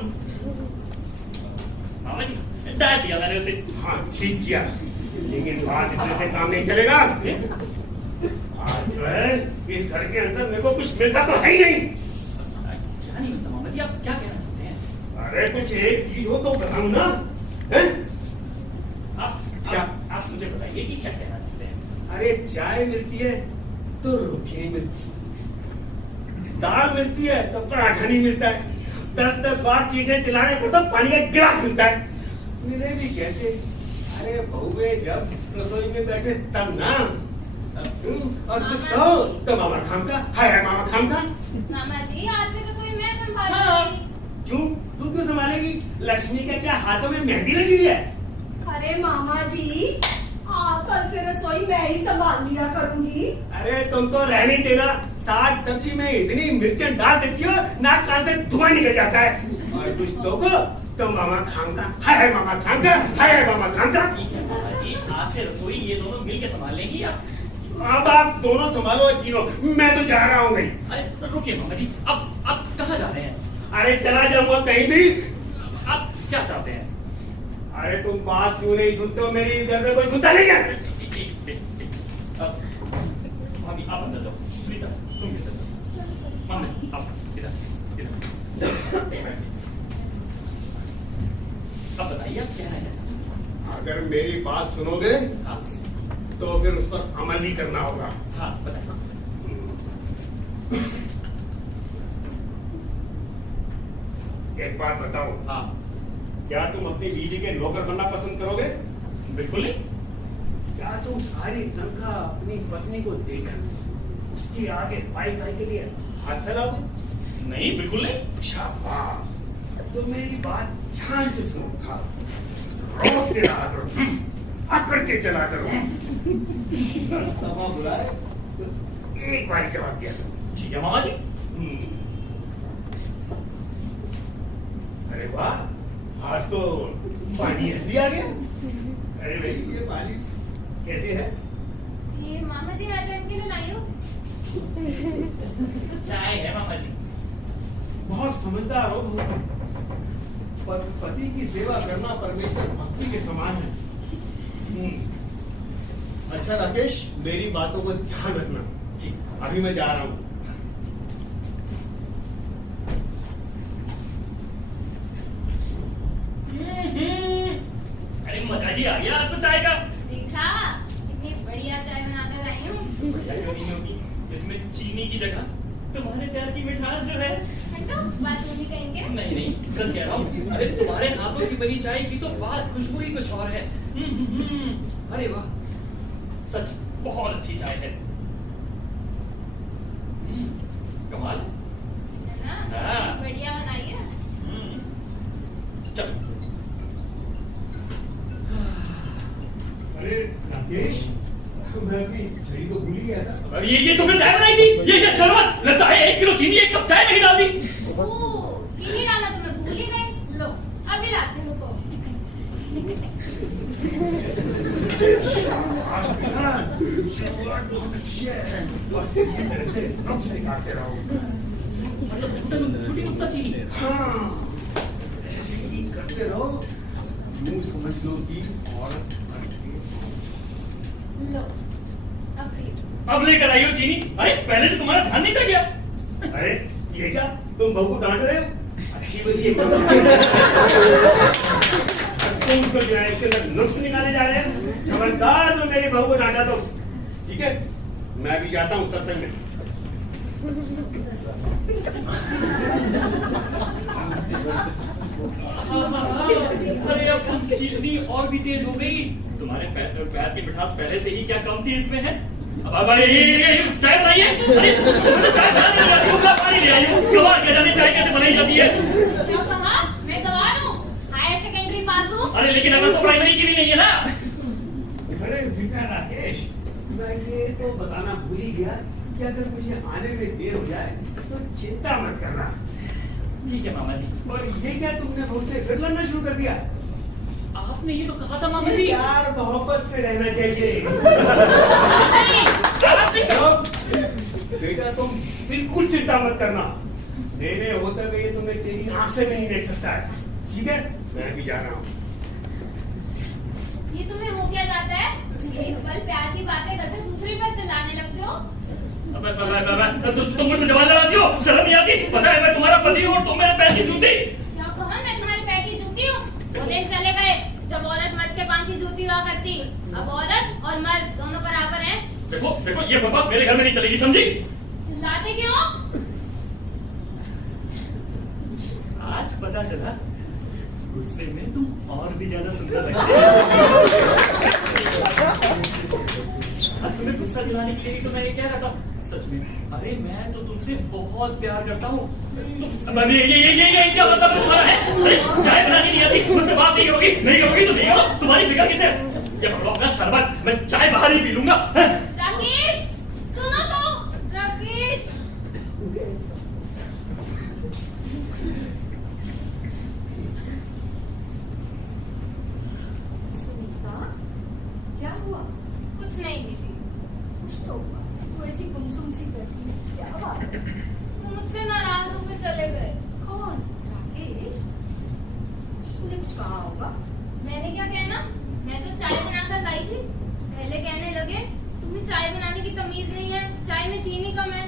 मामा जी डांट दिया मैंने उसे। हाँ ठीक किया, लेकिन बात इतने से काम नहीं चलेगा। आज जो है इस घर के अंदर मेरे को कुछ मिलता तो है ही नहीं। क्या नहीं मिलता मामा जी, आप क्या कहना चाहते हैं? अरे कुछ एक चीज हो तो बताऊं ना। हैं? आप मुझे बताइए कि क्या कहना चाहते हैं? अरे चाय मिलती है तो रोटी नहीं मिलती, दाल मिलती है तो पराठा नहीं मिलता है, 10-10 बार चीखें चिल्लाने पर तो पानी का गिलास मिलता है। मिले भी कैसे? अरे बहुए जब रसोई में बैठे तब ना। और कुछ कहो तो मामा खाम का, हाय मामा खाम का। मामा जी आज से रसोई मैं हाँ। संभालूंगी। क्यों? तू क्यों संभालेगी? लक्ष्मी के क्या हाथों में मेहंदी लगी हुई है? अरे मामा जी, आप कल से रसोई मैं ही संभाल लिया करूंगी। अरे तुम तो रहने देना, साग सब्जी में इतनी मिर्चें डाल देती हो नाक कान से धुआं निकल जाता है। और कुछ तो मामा खाऊंगा, हाय मामा खाऊंगा, हाय मामा खाऊंगा। आज से रसोई ये दोनों मिल के संभाल लेंगी आप? अब आप दोनों संभालो तीनों, मैं तो जा रहा हूँ भाई। अरे रुकिए मामा जी, अब आप कहाँ जा रहे हैं? अरे चला जाऊंगा कहीं भी। आप क्या चाहते हैं? अरे तुम बात क्यों नहीं सुनते हो मेरी? घर में कोई सुनता नहीं है। भाभी आप अंदर जाओ, सुनीता तुम इधर जाओ। मामा जी आप इधर इधर। अब बताइए आप क्या कहना चाहते हैं? अगर मेरी बात सुनोगे हाँ तो फिर उस पर अमल भी करना होगा। हाँ बताइए। एक बात बताओ, हाँ क्या तुम अपनी बीवी के नौकर बनना पसंद करोगे? बिल्कुल नहीं। क्या तुम सारी तनख्वाह अपनी पत्नी को देकर उसके आगे पाई पाई के लिए हाथ फैलाओगे? नहीं, बिल्कुल नहीं। शाबाश। तो मेरी बात ध्यान से सुनो। रोक के रहा करो, आकड़ के चला करो। बुलाए तो एक बार जवाब दिया करो। ठीक है मामा जी। अरे वाह, आज तो पानी ऐसे आ गया। अरे भाई, ये पानी कैसे है? ये मामा जी मैं तो इनके लिए लाई हूँ। चाय है मामा जी। बहुत समझदार हो तुम। पर पति की सेवा करना परमेश्वर भक्ति के समान है। अच्छा राकेश, मेरी बातों को ध्यान रखना। जी, अभी मैं जा रहा हूँ। अरे मजा ही आ गया आज तो चाय का। देखा इतनी बढ़िया चाय बनाकर आई हूँ। बढ़िया क्यों नहीं होगी? इसमें चीनी की जगह तुम्हारे प्यार की मिठास जो है। हटो, बात नहीं कहेंगे। नहीं नहीं, सच कह रहा हूँ। अरे तुम्हारे हाथों की बनी चाय की तो बात, खुशबू ही कुछ और है। अरे वाह, सच बहुत अच्छी चाय है। कमाल। है ना? हाँ। बढ़िया बनाई है। चल। अरे राकेश, मैं भी छड़ी तो भूल ही गया था। अब ये तुमने चाय बनाई थी? ये शरबत लगता है 1 किलो चीनी 1 कप चाय में ही डाल दी। ओह, चीनी डालना तो मैं भूल ही गई। लो, अभी लाते हैं, रुको। आज भी ना शुरुआत बहुत अच्छी है। बस इसी तरह से नुक्स निकालते रहो। मतलब छोटी नुक्ता चीनी। हाँ, ऐसे ही करते रहो। यूं समझ लो कि औरत लो, अब पियो। अब लेकर आई हो चीनी। अरे पहले से तुम्हारा ध्यान नहीं था क्या? अरे ये क्या, तुम बहू को डांट रहे हो? अच्छी बनी है। तुम तो जो है इसके अंदर नुक्स निकाले जा रहे हैं। खबरदार तो मेरी बहू को डांटा तो ठीक है, मैं भी जाता हूँ सत्संग में। अरे अब चीनी और भी तेज हो गई। तुम्हारे पैर की मिठास पहले से ही क्या कम थी इसमें है? अब अरे चाय बनाई है? अरे तुमने चाय बनाने लगा दी, पानी ले आई हूँ। गवार क्या जाने चाय कैसे बनाई जाती है? क्या कहा? मैं गवार हूँ, हायर सेकेंडरी पास हूँ। अरे लेकिन अगर तो प्राइमरी की भी नहीं है ना। अरे बेटा राकेश, मैं ये तो बताना भूल ही गया कि अगर मुझे आने में देर हो जाए तो चिंता मत करना। ठीक है मामा जी। और ये क्या, तुमने मुझसे फिर लड़ना शुरू कर दिया? आपने ये तो कहा था मामा जी। प्यार मोहब्बत से रहना चाहिए। बेटा तुम बिल्कुल चिंता मत करना। मेरे होते हुए तुम्हें तेरी आंख से भी नहीं देख सकता है। ठीक है, मैं भी जा रहा हूँ। ये तुम्हें हो क्या जाता है? एक पल प्यार की बातें करते दूसरे पर चिल्लाने लगते हो। तुम मुझसे जवाब लड़ाती हो? शर्म नहीं आती? पता है मैं तुम्हारा पति हूँ और तुम मेरे पैर की जूती। क्या कहा? मैं तुम्हारे पैर की जूती हूँ? वो दिन चले गए जब औरत मर्द के पांव की जूती हुआ करती। अब औरत और मर्द दोनों बराबर हैं। देखो देखो, ये बकवास मेरे घर में नहीं चलेगी, समझी? चिल्लाते क्यों हो? आज पता चला गुस्से में तुम और भी ज्यादा सुंदर लगते हो। तुम्हें गुस्सा दिलाने के लिए तो मैं ये कह रहा था। सच में, अरे मैं तो तुमसे बहुत प्यार करता हूँ। ये क्या मतलब तुम्हारा है? अरे चाय बनानी नहीं आती, मुझसे बात नहीं होगी, नहीं करोगी तो नहीं होगा। तुम्हारी फिक्र किसे है? ये पकड़ो अपना शरबत, मैं चाय बाहर ही पी लूंगा। राकेश, सुनो तो। राकेश, सुनीता, क्या हुआ? कुछ नहीं दीदी। कुछ तो हुआ। तू ऐसी गुमसुम सी करती है, क्या बात है? वो मुझसे नाराज होकर चले गए। कौन? राकेश? तूने कुछ कहा होगा? मैंने क्या कहना? मैं तो चाय बनाकर लाई थी। पहले कहने लगे तुम्हें चाय बनाने की तमीज नहीं है, चाय में चीनी कम है।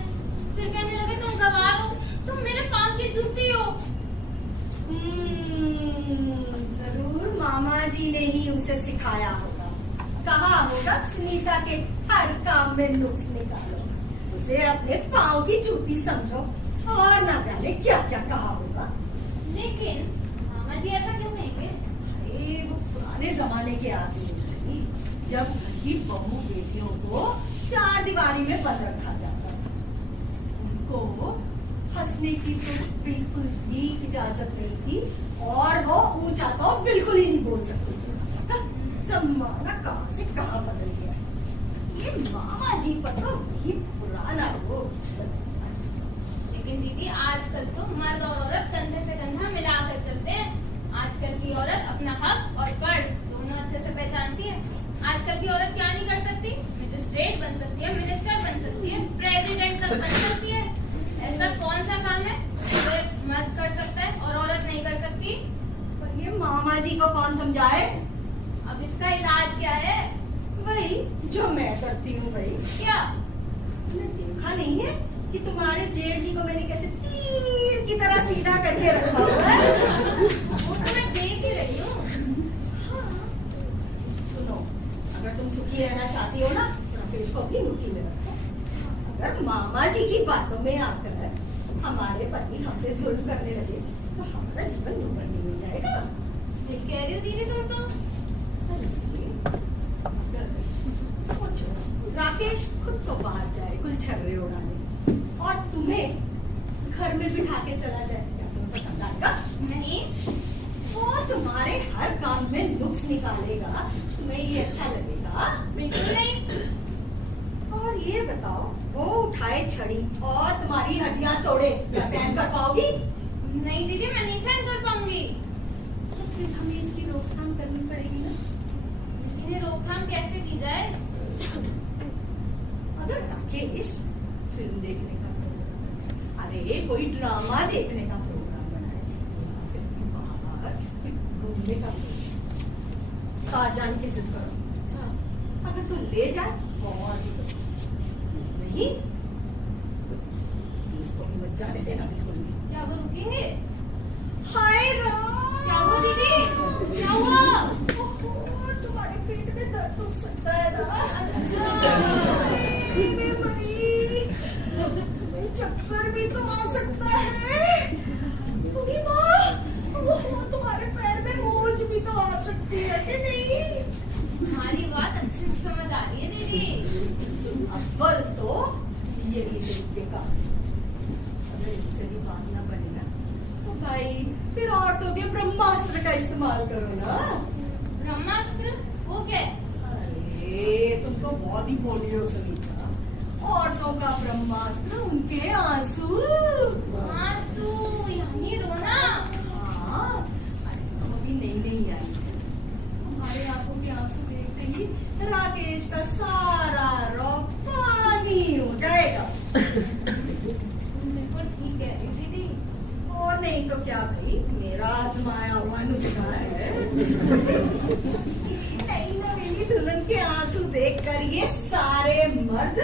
फिर कहने लगे तुम गवार हो, तुम मेरे पाँव की जूती हो। जरूर मामा जी ने ही उसे सिखाया होगा। कहा होगा सुनीता के हर काम में नुक्स निकालो, उसे अपने पाँव की जूती समझो, और ना जाने क्या क्या कहा होगा। लेकिन मामा जी ऐसा क्यों कहेंगे? अरे वो पुराने जमाने के आदमी, जब की बहू बेटियों को चार दीवारी में बंद रखा जाता है। उनको हंसने की तो बिल्कुल भी इजाजत नहीं थी और वो ऊंचा तो बिल्कुल ही नहीं बोल सकती थी। जमाना कहां से कहां बदल गया। ये मामा जी पर तो वही पुराना रोग। लेकिन दीदी आजकल तो मर्द और औरत कंधे से कंधा मिलाकर चलते हैं। आजकल की औरत अपना हक और फर्ज दोनों अच्छे से पहचानती है। आजकल की औरत क्या नहीं कर सकती? मजिस्ट्रेट बन सकती है, मिनिस्टर बन सकती है, प्रेसिडेंट तक बन सकती है। ऐसा कौन सा काम है जो एक मर्द कर सकता है और औरत नहीं कर सकती? पर ये मामा जी को कौन समझाए? अब इसका इलाज क्या है? वही जो मैं करती हूँ भाई। क्या? तुमने देखा नहीं है कि तुम्हारे जेठ जी को मैंने कैसे तीर की तरह सीधा करके रखा हुआ है? वो तो मैं देख ही रही हूँ। हाँ। सुनो, अगर तुम सुखी रहना चाहती हो ना तो राकेश को अपनी मुट्ठी में रखो। अगर मामा जी की बातों में आकर हमारे पति हम पे जुल्म करने लगे तो हमारा जीवन दुर्गंध हो जाएगा। सही कह रही हो दीदी तुम तो। सोचो, राकेश खुद तो बाहर जाए गुलछर्रे उड़ाने और तुम्हें घर में बिठा के चला जाए, क्या तुम्हें पसंद आएगा? नहीं। वो तुम्हारे हर काम में नुक्स निकालेगा, तुम्हें ये अच्छा लगेगा? बिल्कुल नहीं। और ये बताओ, वो उठाए छड़ी और तुम्हारी हड्डियां तोड़े, क्या सहन कर पाओगी? नहीं दीदी मैं नहीं सहन कर पाऊंगी। तो फिर हमें इसकी रोकथाम करनी पड़ेगी ना। इन्हें रोकथाम कैसे की जाए? अगर राकेश फिल्म देखने का प्रोग्राम, अरे कोई ड्रामा देखने का प्रोग्राम बनाए, फिर बाहर घूमने का प्रोग्राम, साथ जाने की जिद करो, अगर तू ले जाए और भी कुछ नहीं तो उसको भी मत जाने देना बिल्कुल भी। क्या वो रुकेंगे? हाय राम! क्या हुआ दीदी? क्या हुआ? ओहो, तुम्हारे पेट में दर्द उठ सकता है ना? अच्छा। मैं मरी। तुम्हें चक्कर भी तो आ सकता है। ओए माँ, ओहो, तुम्हारे पैर में मोच भी तो आ सकती है कि नहीं? तुम्हारी बात अच्छे से समझ आ रही है दीदी। अव्वल तो यही देखिएगा, अगर इनसे भी बात ना बनेगा तो भाई फिर औरतों के ब्रह्मास्त्र का इस्तेमाल करो ना। ब्रह्मास्त्र? वो क्या है? अरे तुम तो बहुत ही बोली हो सुनीता। औरतों का ब्रह्मास्त्र उनके आंसू। आंसू यानी रोना? हाँ, अरे तुम अभी नहीं आई है। हमारे आंखों के आंसू देखते ही राकेश का सारा रौब पानी हो जाएगा। तुम बिल्कुल ठीक कह रही हो दीदी। और नहीं तो क्या भाई, मेरा आजमाया हुआ नुस्खा है। नई नवेली दुल्हन के आंसू देखकर ये सारे मर्द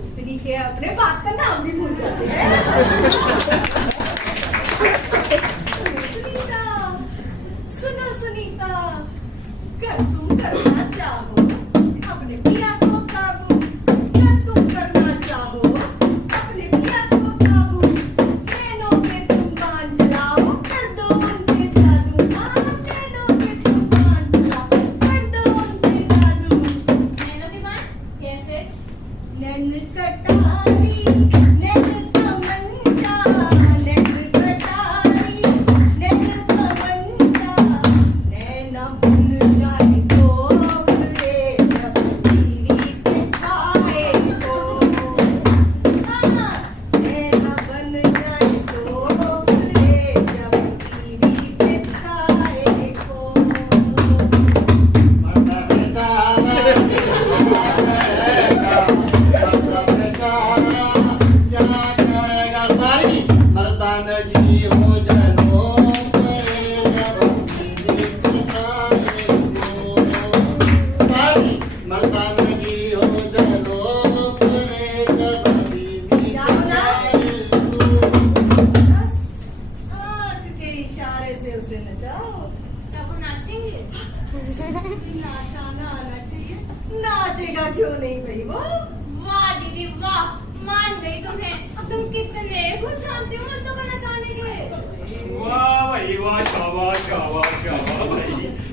उतनी के अपने बाप का नाम भी भूल जाते हैं। सुनो सुनीता, कर तुम करना चाहो अपने पिया को काबू, कर तुम करना चाहो अपने पिया को काबू, नैनों पे तुम बांध चलाओ कर दो उनके जादू, नैनों पे तुम बांध चलाओ कर दो उनके जादू। नैनो की बात कैसे? नैन कटारी नैन तमंचा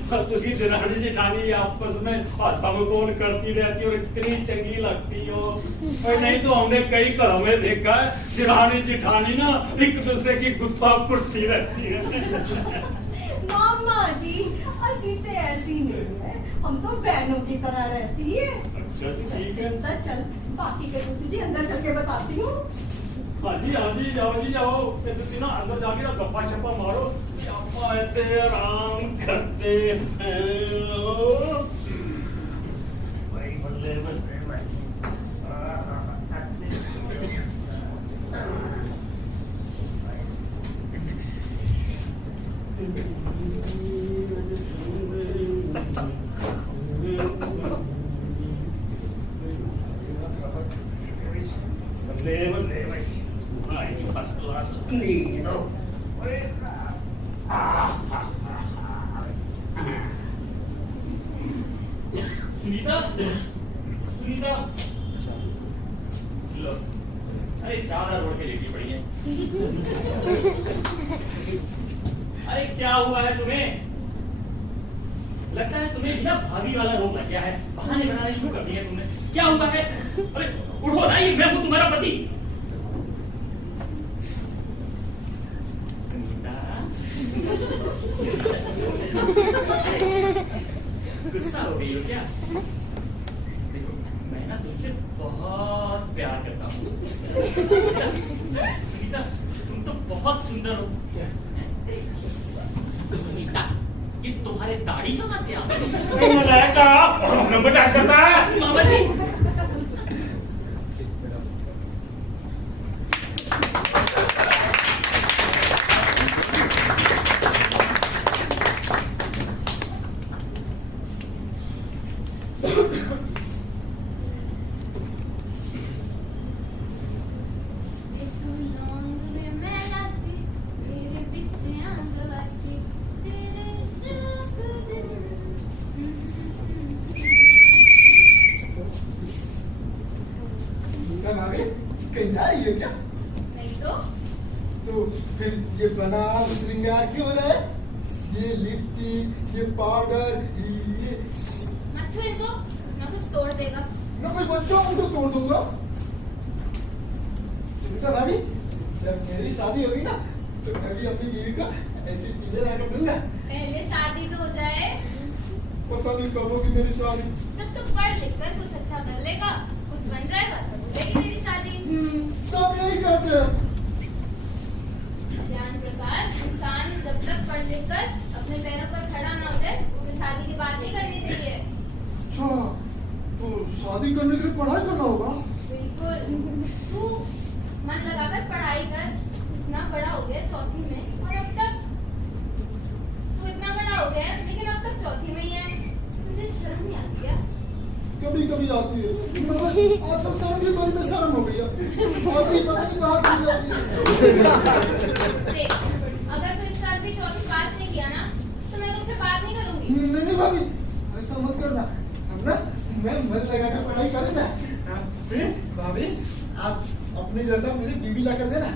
तुसी दरानी जेठानी आपस में समकोण करती रहती और इतनी चंगी लगती हो। और नहीं तो हमने कई घरों में देखा है दरानी जेठानी ना एक दूसरे की गुत्ता कुटती रहती है। मामा जी असी तो ऐसी नहीं है, हम तो बहनों की तरह रहती है। अच्छा ठीक है। चल चल बाकी के तो तुझे अंदर चल के बताती हूँ। हाँ जी जाओ जी जाओ। ये तुसी ना अंदर जाके ना गप्पा शप्पा मारो, आपा इतने आराम करते हैं। भाई बल्ले बल्ले भाई। बल्ले बल्ले भाई। भाई फर्स्ट क्लास नींद हो। अरे सुनीता, सुनीता, लो, अरे चादर ओढ़ के लेटी पड़ी है। अरे क्या हुआ है तुम्हें? लगता है तुम्हें बिना भाभी वाला रोग लग गया है, बहाने बनाने शुरू कर दिए तुमने। क्या हुआ है? अरे उठो ना, ये मैं हूं तुम्हारा पति। गुस्सा हो गई हो क्या? देखो मैं ना तुमसे बहुत प्यार करता हूँ। सुनीता तुम तो बहुत सुंदर हो। सुनीता ये तुम्हारे दाढ़ी कहाँ से आ गई? मजाक करता है मामा जी। कहीं जा रही है क्या? नहीं तो फिर ये बनाम श्रृंगार क्यों हो रहा है? ये लिपस्टिक, ये पाउडर, ये मत छू इनको, ना कुछ तोड़ देगा। मैं कोई बच्चा हूँ तो तोड़ दूंगा। सुनीता भाभी, जब मेरी शादी होगी ना तो कभी अपनी बीवी को ऐसी चीजें लाकर दूंगा। पहले शादी तो हो जाए। पता नहीं कब होगी मेरी शादी। जब तू पढ़ लिख कर कुछ अच्छा कर लेगा, कुछ बन जाएगा, तब हो जाएगी तेरी शादी। सब यही कहते हैं। ज्ञान प्रकाश, इंसान जब तक पढ़ लिख कर अपने पैरों पर खड़ा ना हो जाए, उसे शादी की बात नहीं करनी चाहिए। अच्छा, तो शादी करने के लिए पढ़ाई करना होगा? बिल्कुल। तू मन लगाकर पढ़ाई कर, इतना बड़ा हो गया चौथी में, और अब तक तू इतना बड़ा हो गया लेकिन अब तक चौथी में ही है। तुझे शर्म नहीं आती क्या? कभी कभी आती है, मगर आज तो शर्म भी मेरे में शर्म हो गई है। आती पता नहीं कहाँ चली जाती है। देख, अगर तू इस साल भी चौथी पास नहीं किया ना, तो मैं तुझसे बात नहीं करूंगी। नहीं भाभी, ऐसा मत करना। हम ना मैं मन लगा कर पढ़ाई करूँ ना। फिर भाभी आप अपने जैसा मुझे बीवी ला कर देना,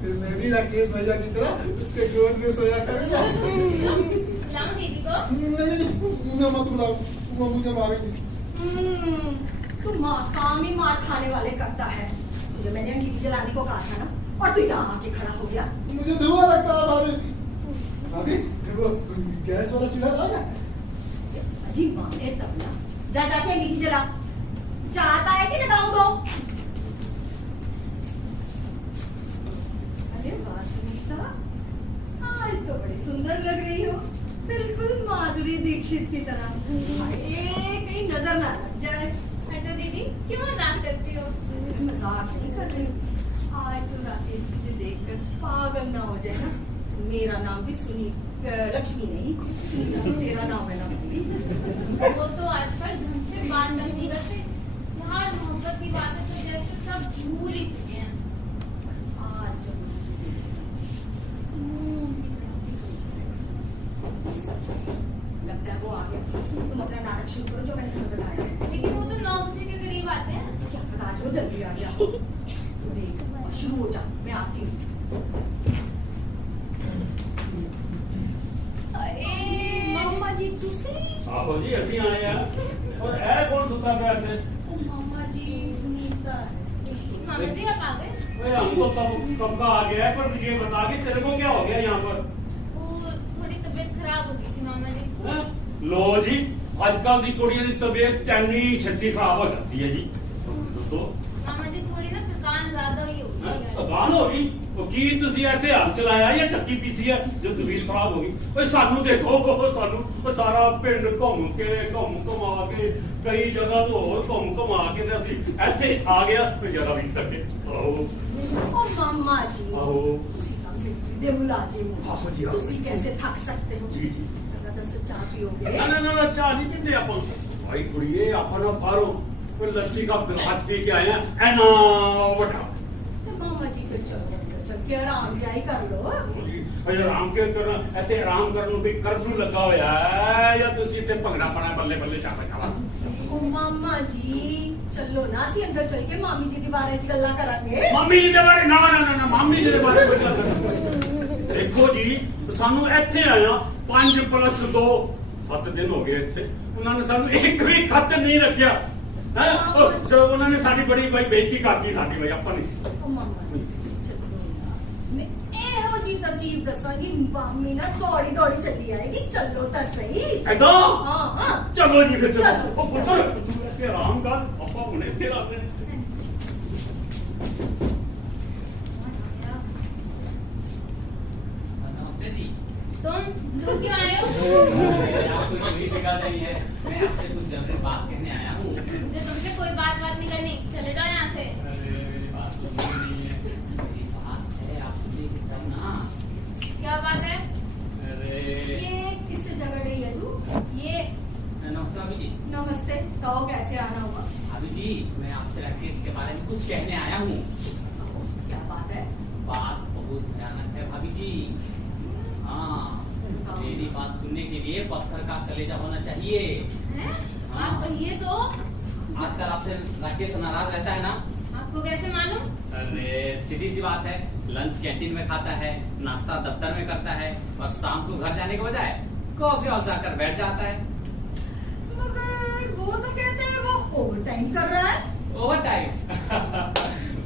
फिर मैं भी राकेश भैया की तरह उसके गोद में सोया करूँगा। बुलाऊं दीदी को? नहीं मत बुलाओ, वो मुझे मारेंगी। तू काम ही मार खाने वाले करता है। तुझे मैंने अंगीठी जलाने को कहा था ना, और तू यहाँ आके खड़ा हो गया। मुझे धुआं लगता है भाभी। भाभी वो गैस वाला चूल्हा लाओ ना। अजीब मामले तब ना, जा जाके अंगीठी जला। चाहता है कि लगाऊं दो? अरे वाह सुनीता, आज तो बड़ी सुंदर लग रही हो, बिल्कुल माधुरी दीक्षित की तरह। कहीं नजर ना लग जाए। हटो दीदी, क्यों मजाक करती हो? मजाक नहीं कर रही हूँ। आज तो राकेश तुझे देखकर पागल ना हो जाए ना। मेरा नाम भी लक्ष्मी नहीं, सुनीता तो तेरा नाम है ना भाभी। वो तो आजकल ढंग से बात करनी करते, प्यार मोहब्बत की बातें तो जैसे सब भूल ही चुके हैं। आज जब सच लगता है वो आ गया। तुम अपना नाटक शुरू करो जो मैंने तुम्हें बताया है। लेकिन वो तो 9 बजे के करीब आते हैं। क्या पता आज वो जल्दी आ गया। तुम देख और शुरू हो जा, मैं आती हूँ। अरे मम्मा जी तू आहो जी असी आए हैं और ऐ कौन सुता पे थे मामा जी सुनीता मामा जी आप आ गए? ओए हम तो कब का आ गया है पर ये बता के तेरे को क्या हो गया यहाँ पर वो थोड़ी तबीयत खराब हो गई थी मामा जी। हैं? लो जी आजकल दी कुड़ियां दी तबीयत चैनी छत्ती खराब हो जाती है जी तो मामा जी थोड़ी ना थकान ज्यादा ही हो हैं? गई है। थकान हो गई ਉਹ ਕੀ ਤੁਸੀਂ ਇੱਥੇ ਹੱਥ ਚਲਾਇਆ ਜਾਂ ਚੱਕੀ ਪੀਸੀ ਹੈ ਜੋ ਤਬੀਅਤ ਖਰਾਬ ਹੋ ਗਈ ਓਏ ਸਾਨੂੰ ਦੇਖੋ ਸਾਨੂੰ ਉਹ ਸਾਰਾ ਪਿੰਡ ਘੁੰਮ ਘੁਮਾ ਕੇ ਕਈ ਜਗ੍ਹਾ ਤੋਂ ਹੋਰ ਘੁਮਾ ਕੇ ਤੇ ਅਸੀਂ ਇੱਥੇ ਆ ਗਿਆ ਤੇ ਜਰਾ ਵੀ ਤੱਕੇ ਆਓ ओ मामा जी ਆਓ ਤੁਸੀਂ ਤਾਂ ਦੇ ਮੁਲਾਜ਼ਮ ਹੋ ਆਹੋ ਜੀ, ਆਹੋ। ਤੁਸੀਂ कैसे थक सकते हो ਜੀ ਜੀ जरा दसो चाह पियोगे ਨਾ ਚਾਹ ਨਹੀਂ ਪੀਂਦੇ ਆਪਾਂ ਭਾਈ ਕੁੜੀਏ ਆਪਾਂ ਨਾ ਬਾਹਰੋਂ ਕੋਈ ਲੱਸੀ ਦਾ ਗਲਾਸ ਪੀ ਕੇ ਆਏ ਆ ਐਨਾ ਵੱਡਾ तो मामा जी फिर चलो चल के आराम जाई कर लो ਅਜੇ ਆਰਾਮ ਕੇ ਕਰਨਾ ਇੱਥੇ ਆਰਾਮ ਕਰਨ ਨੂੰ ਵੀ ਕਰਫਿਊ ਲੱਗਾ ਹੋਇਆ ਹੈ ਜਾਂ ਤੁਸੀਂ ਇੱਥੇ ਭੰਗੜਾ ਪਾਣਾ ਬੱਲੇ ਬੱਲੇ ਚਾਵਾ ਚਾਵਾ ओ मामा जी चलो ना ਅਸੀਂ ਅੰਦਰ ਚੱਲ ਕੇ ਮਾਮੀ ਜੀ ਦੇ ਬਾਰੇ ਚ ਗੱਲਾਂ ਕਰਾਂਗੇ ਮੰਮੀ ਜੀ ਦੇ ਬਾਰੇ ਨਾ ਮਾਮੀ ਜੀ ਦੇ ਬਾਰੇ ਕੋਈ ਗੱਲ ਨਹੀਂ ਦੇਖੋ ਜੀ ਸਾਨੂੰ ਇੱਥੇ ਆਇਆ 5+2 7 ਦਿਨ ਹੋ ਗਏ ਇੱਥੇ ਉਹਨਾਂ ਨੇ ਸਾਨੂੰ ਇੱਕ ਵੀ ਖੱਤ ਨਹੀਂ ਰੱਖਿਆ ਹੈ ਸੋ ਉਹਨਾਂ ਨੇ ਸਾਡੀ ਬੜੀ ਬੇਇੱਜ਼ਤੀ ਕਰਤੀ ਸਾਡੀ ਬਈ ਆਪਾਂ ਨੇ ओ मामा जी ਤੁਸੀਂ ਚੱਲੋ ਨਾ ਮੈਂ ਇਹੋ ਜੀ ਤਰਤੀਬ ਦੱਸਾਂਗੀ ਮਾਮੀ ਨਾ ਦੌੜੀ ਚੱਲੀ ਆਏਗੀ ਚੱਲੋ ਤਾਂ ਸਹੀ ਐਦਾਂ ਹਾਂ ਚਲੋ ਜੀ ਫਿਰ ਚਲੋ ਚਲੋ। ਉਹ ਪੁੱਛੋ ਤੂੰ ਇੱਥੇ ਆਰਾਮ ਕਰ ਆਪਾਂ ਹੁਣੇ ਫੇਰ ਆਉਂਦੇ ਹਾਂ। नमस्ते जी। तुम लोग क्यों आए हो? आपको चोरी बिगाड़ रही है। मैं आपसे कुछ जरूरी बात कहने आया हूँ। मुझे तुमसे कोई बात नहीं करनी, चले जाओ यहाँ से। अरे मेरी बात तो सुन नहीं है। मेरी बात है आप सुनिए कितना ना। क्या बात है? अरे ये किस जगह गई है तू ये नमस्ते भाभी जी। नमस्ते कहो कैसे आना होगा भाभी जी मैं आपसे राकेश के बारे में कुछ कहने आया हूँ। कहो, क्या बात है बात बहुत भयानक है भाभी जी। हाँ मेरी बात सुनने के लिए पत्थर का कलेजा होना चाहिए। हैं? आप कहिए तो। आजकल आपसे राकेश नाराज रहता है ना। आपको कैसे मालूम? अरे सीधी सी बात है लंच कैंटीन में खाता है नाश्ता दफ्तर में करता है और शाम को घर जाने के बजाय कॉफी हाउस जाकर बैठ जाता है। मगर वो तो कहते हैं वो ओवर टाइम कर रहा है ओवर टाइम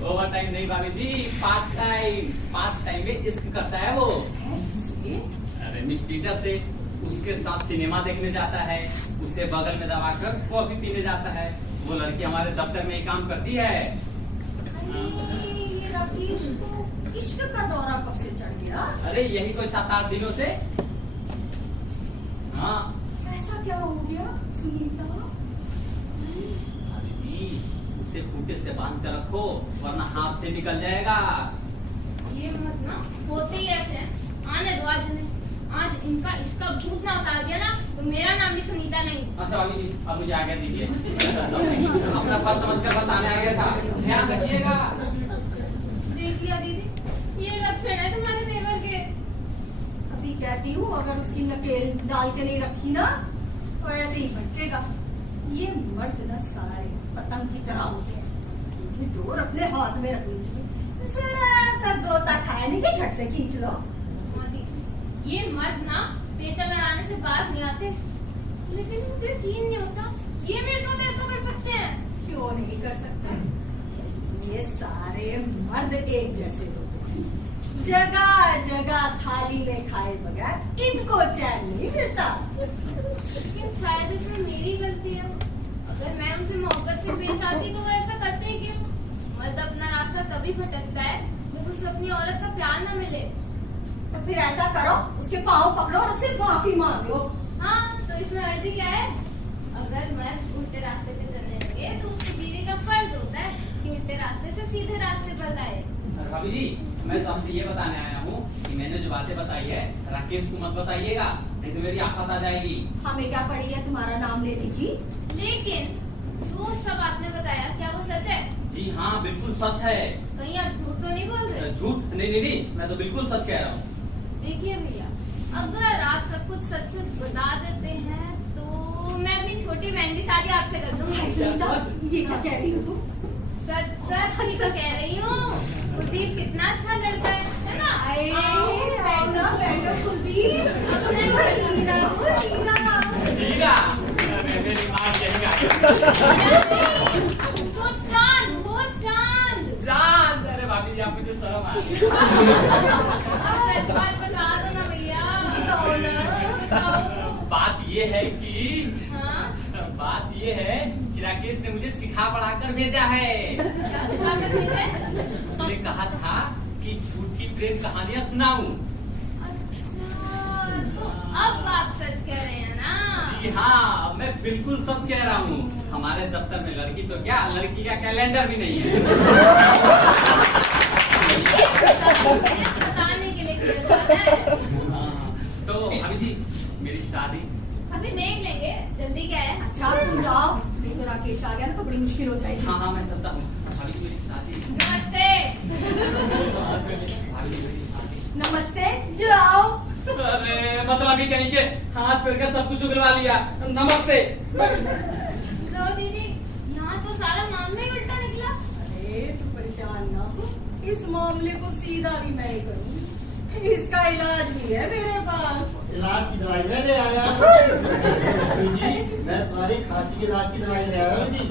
ओवर टाइम नहीं भाभी जी पार्ट टाइम में इश्क करता है वो। इसलिए अरे मिस पीटर से उसके साथ सिनेमा देखने जाता है उसे बगल में दबाकर कॉफी पीने जाता है। वो लड़की हमारे दफ्तर में ही काम करती है। अरे ये राकेश को इश्क का दौरा कब से चढ़ गया अरे यही कोई 7-8 दिनों से। हाँ ऐसा क्या हो गया सुनीता भाभी जी उसे खूंटे से बांध कर रखो वरना हाथ से निकल जाएगा। ये मत ना होते ही ऐसे हैं। आने दो आज इनका इसका भूत ना उतार दिया ना तो मेरा नाम भी सुनीता नहीं। अच्छा भाभी जी अब मुझे आगे दीजिए। अपना फर्ज समझकर बताने आ गया था ध्यान रखिएगा। देख लिया दीदी ये लक्षण है तुम्हारे देवर के। अभी कहती हूँ अगर उसकी नकेल डाल के नहीं रखी ना तो ऐसे ही भटकेगा। ये मर्द ना सारे पतंग की तरह होते हैं ये डोर अपने हाथ में रखनी चाहिए जरा सा गोता खाए नहीं कि झट से खींच लो ये मर्द ना पेचा लड़ाने से बाज नहीं आते लेकिन मुझे यकीन नहीं होता ये मेरे साथ ऐसा कर सकते हैं। क्यों नहीं कर सकते ये सारे मर्द एक जैसे होते हैं जगह जगह थाली में खाए बगैर इनको चैन नहीं मिलता। लेकिन शायद इसमें मेरी गलती है। अगर मैं उनसे मोहब्बत से पेश आती तो वो ऐसा करते ही क्यों? मर्द अपना रास्ता तभी भटकता है जब उसे अपनी औरत का प्यार न मिले। तो फिर ऐसा करो उसके पाँव पकड़ो और उससे माफी मांग लो। हाँ तो इसमें अर्जी क्या है? अगर मर्द उल्टे रास्ते पे चलने लगे तो उसकी बीवी का फर्ज होता है कि उल्टे रास्ते से सीधे रास्ते पर लाए। भाभी जी मैं तो आपसे ये बताने आया हूँ कि मैंने जो बातें बताई है राकेश को मत बताइएगा नहीं तो मेरी आफत आ जाएगी। हमें क्या पड़ी है तुम्हारा नाम लेने की। लेकिन जो सब आपने बताया क्या वो सच है? जी हाँ बिल्कुल सच है। कहीं आप झूठ तो नहीं बोल रहे? झूठ नहीं मैं तो बिल्कुल सच कह रहा हूँ। देखिए भैया अगर आप सब कुछ सच सच बता देते हैं तो मैं अपनी छोटी बहन की शादी आपसे कर दूंगी। सुनीता ये क्या कह रही हो तुम। सच सच ही तो कह रही हूँ। कुलदीप कितना अच्छा लड़का है ना? आए आओ, आओ ना बैठो कुलदीप। हीरा हो हीरा। ठीक है वो चांद, वो चांद। जान, अरे भाभी जी आप मुझे शर्म आ रही अब सच बात बता दो ना भैया। बताओ ना। बताओ। बात ये है कि हाँ? बात ये है कि राकेश ने मुझे सिखा पढ़ाकर भेजा है। क्या सिखाकर भेजे? उसने कहा था कि झूठी प्रेम कहानियां सुनाऊं। अच्छा, तो अब आप सच कह रहे हैं ना? जी हाँ, मैं बिल्कुल सच कह रहा हूँ। हमारे दफ्तर में लड़की तो क्या, लड़की का कैलेंडर भी नहीं है। मुझे बताने के लिए किया जाना है। हाँ, तो भाभी जी मेरी शादी। अभी देख लेंगे, जल्दी क्या है? अच्छा तुम जाओ, नहीं तो राकेश आ गया ना तो बड़ी मुश्किल हो जाएगी। हाँ हाँ मैं चलता हूँ। भाभी जी मेरी शादी। नमस्ते। भाभी जी मेरी शादी। नमस्ते, जाओ। अरे मतलब ही कहीं के हाथ पैर का सब कुछ उगलवा लिया। नमस्ते। लो दीदी, यहाँ तो सारा मामला ही उल्टा निकला। अरे तू परेशान ना हो, इस मामले को सीधा भी मैं ही करूँ। इसका इलाज भी है मेरे पास। इलाज की दवाई मैं ले आया जी, मैं तुम्हारी खांसी के इलाज की दवाई ले आया हूँ जी।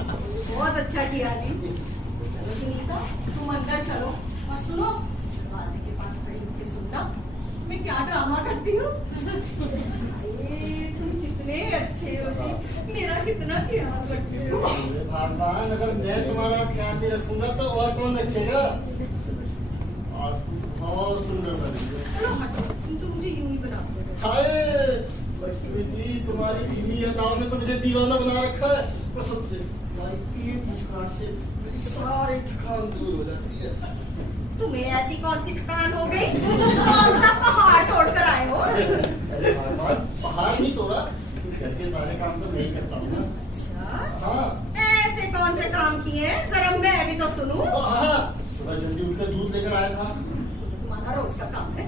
बहुत अच्छा किया जी। चलो सुनीता, तुम अंदर चलो और सुनो, दरवाजे के पास खड़ी होकर सुनना मैं क्या ड्रामा करती हूँ। अरे, तुम कितने अच्छे हो जी, मेरा कितना ख्याल रखते हो। अरे भगवान, अगर मैं तुम्हारा ख्याल नहीं रखूंगा तो और कौन रखेगा? आज तुम बहुत सुंदर बनी हो। चलो हटो, तुम तो मुझे यूं ही बनाते हो। हाय लक्ष्मी जी, तुम्हारी दीदी अदाओं ने तो मुझे दीवाना बना रखा है। कसम से तुम्हारी एक मुस्कान से मेरी सारी थकान दूर हो जाती है। तुम्हें ऐसी कौन सी थकान हो गई? कौन सा पहाड़ तोड़ कर आए हो? अरे भगवान, पहाड़ नहीं तोड़ा, घर के सारे काम तो मैं ही करता हूँ ना। अच्छा, हाँ ऐसे कौन से काम किए हैं? जरा मैं भी तो सुनूं। हाँ, सुबह जल्दी उठकर दूध लेकर आया था। तुम्हारा रोज का काम है।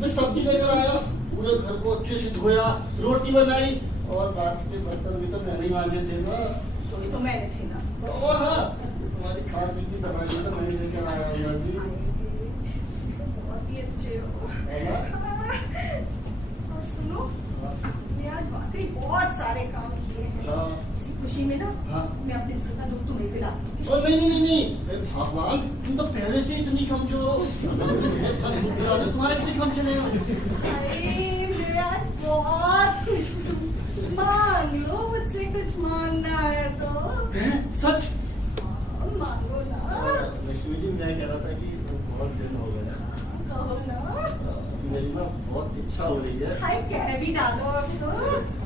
मैं सब्जी लेकर आया, पूरे घर को अच्छे से धोया, रोटी बनाई और बाकी के बर्तन भी तो मैंने ही मांजे थे ना। तो ये तो मैंने थे ना। और हाँ, तुम्हारी खांसी की दवाई तो मैं ही लेकर आया हूँ जी। बहुत ही अच्छे हो। है ना? और सुनो, मैं आज वाकई बहुत सारे काम किए हैं। हाँ। इसी खुशी में ना हाँ। मैं अपने हिस्से का दुख तुम्हें पिलाती हूँ। और नहीं नहीं नहीं नहीं, अरे भगवान, तुम तो पहले से इतनी कमजोर हो। तुम्हारे किसी कम चले हो। अरे मैं आज बहुत खुश हूँ। मांग लो मुझसे, कुछ मांगना है तो। हैं? सच? हाँ, मांगो ना। लक्ष्मी जी, मैं कह रहा था कि बहुत दिन हो गया, कहो ना। मेरी ना बहुत इच्छा हो रही है। हाय, कह भी डालो अब तो।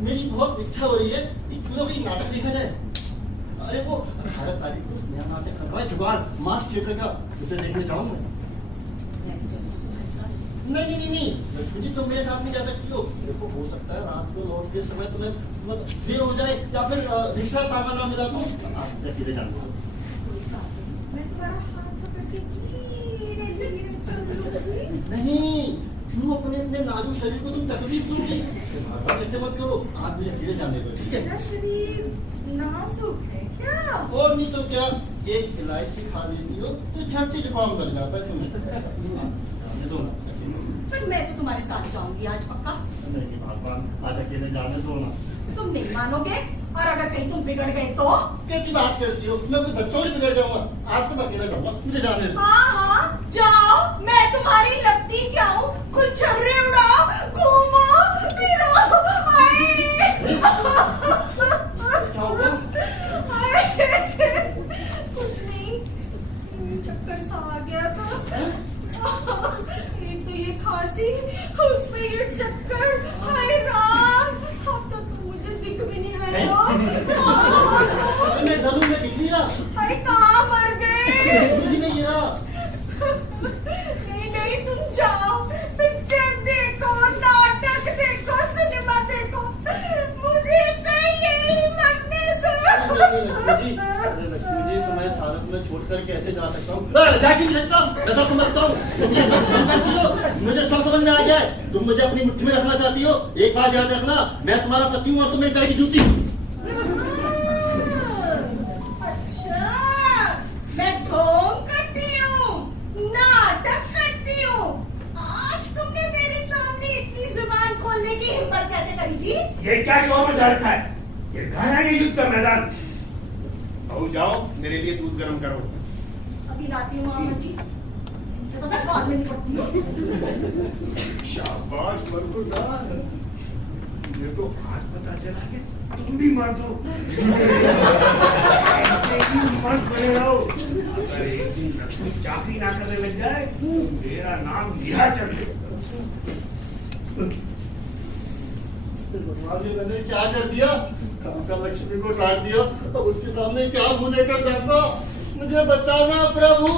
मेरी बहुत इच्छा हो रही है, क्यों ना कोई नाटक देखा जाए। अरे वो 18 तारीख को नया नाटक कर रहा है जुगाड़, मास्क थिएटर का, उसे देखने जाऊँ मैं। मैं भी चलूँ तुम्हारे साथ। नहीं नहीं नहीं नहीं, लक्ष्मी जी तुम मेरे साथ नहीं जा सकती हो। देखो हो सकता है रात को लौट के समय तुम्हें देर हो जाए या फिर रिक्शा तामा ना मिला तो आप अकेले जान दो। कोई बात नहीं, मैं तुम्हारा हाथ पकड़ के धीरे धीरे चलूंगी। नहीं, क्यों अपने अपने नाजुक शरीर को तुम तकलीफ दोगे? ऐसे मत करो, आप मुझे अकेले जाने दो, ठीक है? मेरा शरीर नाजुक है क्या? और नहीं तो क्या, एक इलायची खा लेती हो तो झट से जुकाम लग जाता है तुम्हें। जाने दो ना, पर मैं तो तुम्हारे साथ जाऊंगी आज पक्का। नहीं भगवान, आज अकेले जाने दो ना। तुम नहीं मानोगे, और अगर कहीं तुम बिगड़ गए तो? कैसी बात करती हो? मैं कोई बच्चों ही बिगड़ जाऊंगा। आज तो मैं अकेला जाऊंगा, मुझे जाने दो। हाँ हाँ जाओ, मैं तुम्हारी लगती क्या हूँ? कुछ छर्रे उड़ाओ, घूमो फिरो। क्या हो गया? कुछ नहीं, चक्कर सा आ गया था। एक तो ये खांसी, उसमें ये चक्कर। हाय राम, अब तक तो मुझे दिख भी नहीं रहे हो। मैं धरू में दिख नहीं रहा। हाय कहाँ मर गए? मुझे नहीं रहा। नहीं नहीं, तुम जाओ, पिक्चर देखो, नाटक देखो, सिनेमा देखो, मुझे तो यही मरने दो। अरे लक्ष्मी जी, तुम्हें सारत में छोड़कर कैसे जा सकता हूँ? जा क्यों नहीं सकता? ऐसा समझता हूँ तुम ये सब काम करती हो, मुझे सब समझ में आ गया है। तुम मुझे अपनी मुट्ठी में रखना चाहती हो। एक बात याद रखना, मैं तुम्हारा पति हूँ और तुम मेरे पैर की जूती। अच्छा, मैं ढोंग करती हूँ, नाटक करती हूँ। आज तुमने मेरे सामने इतनी जुबान खोलने की हिम्मत कैसे करी जी? ये क्या शो मचा रखा है? ये घर है, ये युद्ध का मैदान। बहू जाओ मेरे लिए दूध गर्म करो। अभी लाती हूँ मामा जी, इनसे तो मैं बाद में निपटती हूँ। शाबाश बरखुरदार, ये तो आज पता चला कि तुम भी मर्द हो। ऐसे ही मर्द बने रहो। अगर एक दिन लक्ष्मी चाकरी ना करने लग जाए तो मेरा नाम लिया चले। भगवान जी, मैंने क्या कर दिया? काका लक्ष्मी को डांट दिया, अब उसके सामने क्या मुंह लेकर जाऊंगा? मुझे बचाना प्रभु।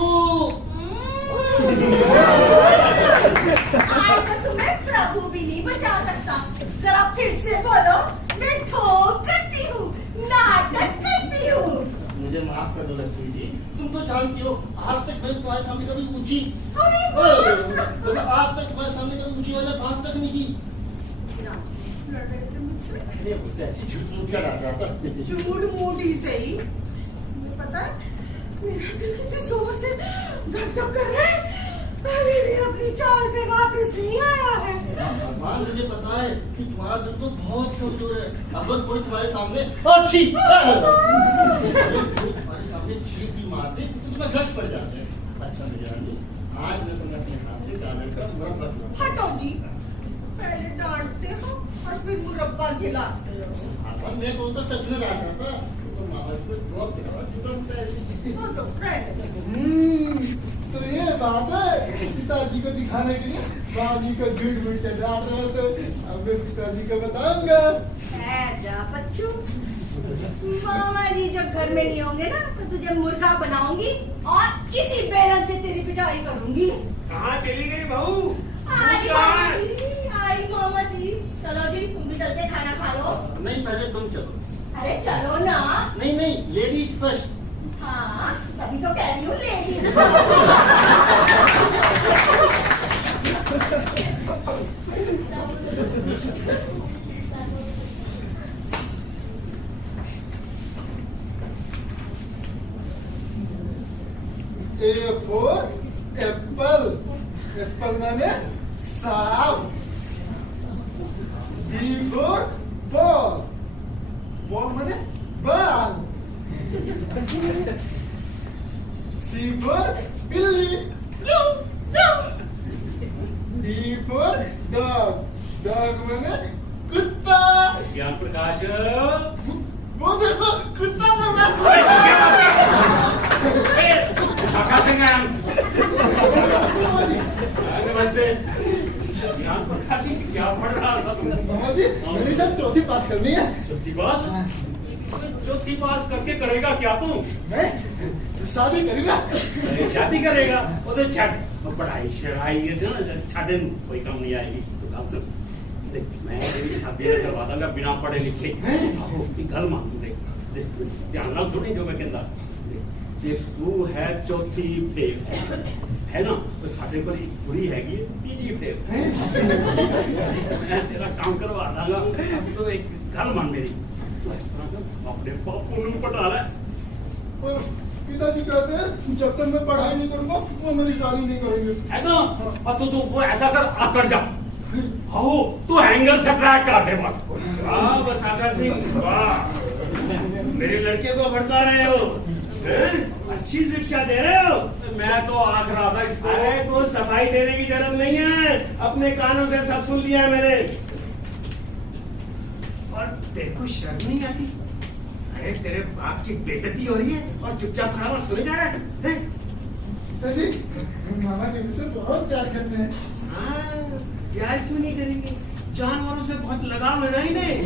आज तो तुम्हें प्रभु भी नहीं बचा सकता। जरा फिर से बोलो। मैं ठोक करती हूँ, नाटक करती हूँ। मुझे माफ कर दो लक्ष्मी जी, तुम तो जानती हो आज तक मैं तुम्हारे सामने कभी ऊंची अरे आज तक तुम्हारे सामने कभी ऊंची वाला बात तक नहीं की। अरे वो ऐसी झूठ मूठ क्या डांट रहा था? झूठ मूठी से ही तुम्हें पता है मेरा दिल कितने जोर से धक-धक कर रहा है। अभी भी अपनी चाल पे वापस नहीं आया है। भगवान, मुझे पता है कि तुम्हारा दिल तो बहुत कमजोर है। अगर कोई तुम्हारे सामने अच्छी तुम्हारे सामने चीख भी मार दे तो तुम्हें घस पड़ जाते हैं। अच्छा मेरी रानी, आज मैं तुम्हें अपने हाथ से गाजर का मुरब्बा खिलाऊंगा। हटो जी, पहले डांटते हो और फिर मुरब्बा खिलाते हो। भगवान, मैं कौन सा सच में डांट रहा था? तो मामा जी को जवाब दिलावा, तुरंत ऐसे। हटो, रहने दो। तो ये बात है, पिताजी को दिखाने के लिए बाजी को झूठ मूठ के डांट रहे थे। अब मैं पिताजी को बताऊंगा। जा बच्चू, मामा जी जब घर में नहीं होंगे ना तो तुझे मुर्गा बनाऊंगी और इसी बेलन से तेरी पिटाई करूंगी। कहाँ चली गई बहू? आई मामा जी, आई मामा जी। चलो जी, तुम भी चल के खाना खा लो। नहीं, पहले तुम चलो। अरे चलो ना। नहीं नहीं, लेडीज फर्स्ट। हाँ, तभी तो कह रही हूँ ladies. A for Apple, Apple माने सांप। बी फॉर बॉल, बॉल माने बाल। सी फॉर बिल्ली, डी फॉर डॉग, डॉग माने कुत्ता। ज्ञान प्रकाश, वो देखो कुत्ता बोल रहा नमस्ते। ज्ञान प्रकाश, क्या पढ़ रहा था तुम? मामा जी, मेरी सर चौथी पास करनी है। चौथी पास? चौथी पास करके करेगा क्या तू? मैं शादी करूंगा। अरे शादी करेगा? वो तो छठ पढ़ाई शराई ये जो ना छठे कोई कम नहीं आएगी। तो काम सुन, देख मैं तेरी शादी करवा दूंगा बिना पढ़े लिखे। आहो गल मान देख, देख जानना थोड़ी जो मैं कहता। देख तू है चौथी फेल है ना, तो साढ़े को पूरी हैगी तीजी फेल। मैं तेरा काम करवा दूंगा। तो एक गल मान मेरी, तो इस तरह का अपने बापू ਨੂੰ पटा ले। और पिताजी कहते हैं जब तक मैं पढ़ाई नहीं करूंगा वो मेरी शादी नहीं करेंगे। है ना? और तू वो ऐसा कर, आकर जा। आओ तू हैंगर से ट्रैक कर दे बस। वाह बसाकर सिंह, वाह, मेरे लड़के को भड़का रहे हो, अच्छी शिक्षा दे रहे हो। मैं तो आख रहा था इसको। अरे को सफाई देने की जरूरत नहीं है, अपने कानों से सब सुन लिया मैंने। और तेरे को शर्म नहीं आती? अरे तेरे बाप की बेइज्जती हो रही है और चुपचाप खड़ा हुआ सुने जा रहा है? पिताजी मामा जी मुझसे बहुत प्यार करते हैं। हाँ, प्यार क्यों नहीं करेंगे? जानवरों से बहुत लगाव है ना इन्हें।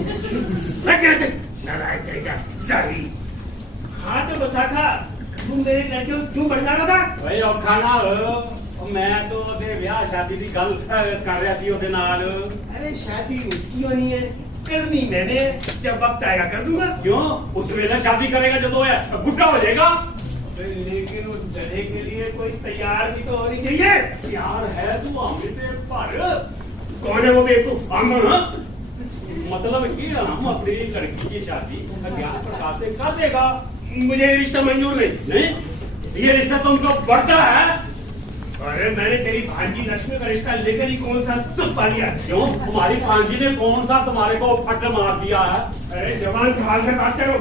नारायण करेगा जारी। हाँ तो बसाखा, तुम मेरे लड़के को क्यों भड़का रहा था? भाई और खाना मैं तो ओदे ब्याह शादी की गल कर रहा थी ओदे नाल। अरे शादी उसकी होनी है, करनी मैंने, जब वक्त आएगा कर दूंगा। क्यों? उस वेले शादी करेगा जो है बुढ़ा हो जाएगा। लेकिन उस गधे के लिए कोई तैयार भी तो होनी चाहिए। यार है तू अमृत पर। कौन है वो बेवकूफ? मतलब कि हम अपनी लड़की की शादी ज्ञान प्रकाश से कर देगा। मुझे ये रिश्ता मंजूर नहीं। नहीं, ये रिश्ता तुमको बढ़ता है। अरे मैंने तेरी भांजी लक्ष्मी का रिश्ता लेकर ही कौन सा तुम पा लिया? क्यों? तुम्हारी भांजी ने कौन सा तुम्हारे को फट मार दिया है? अरे जवान संभाल कर बात करो।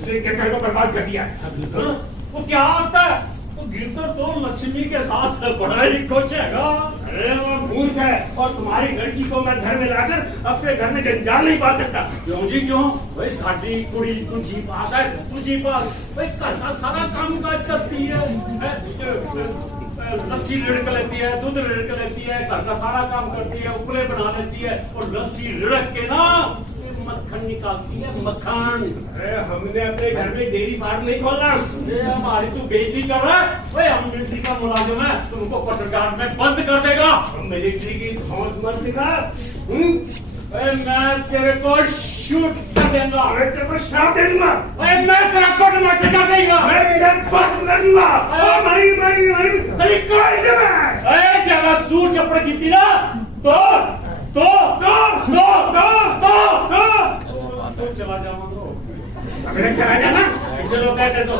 दूसरे के घर को बर्बाद कर दिया। गिरधर वो क्या आता है? वो गिरधर तो लक्ष्मी के साथ बड़ा ही खुश हैगा। अरे वो मूर्ख है और तुम्हारी लड़की को मैं घर में लाकर अपने घर में जंजाल नहीं पा सकता। क्यों जी क्यों? भाई साडी कुड़ी तुझी पास है, तुझी पास भाई घर का सारा काम काज करती है, लस्सी रिड़क लेती है, दूध रिड़क लेती है, घर का सारा काम करती है, उपले बना लेती है और लस्सी रिड़क के ना मक्खन निकालती है, मक्खन। अरे हमने अपने घर में डेयरी फार्म नहीं खोलना। ये हमारी तू बेइज्जती कर रहा है। भाई हम मिलिट्री का मुलाजिम है, तुमको पत्रकार में बंद कर देगा। मिलिट्री की धौंस मत दिखा। मैं तेरे को शूट कर देगा, मैं तेरे को श्राप दे दूंगा। मैं तेरा कोट मार कर देगा, मैं तेरा बस कर दूंगा। मरी मरी मरी तेरी कोई नहीं। ज्यादा चूर चपड़ की थी ना तो चला जाऊंगा। चला जाना ऐसे लोग कहते तो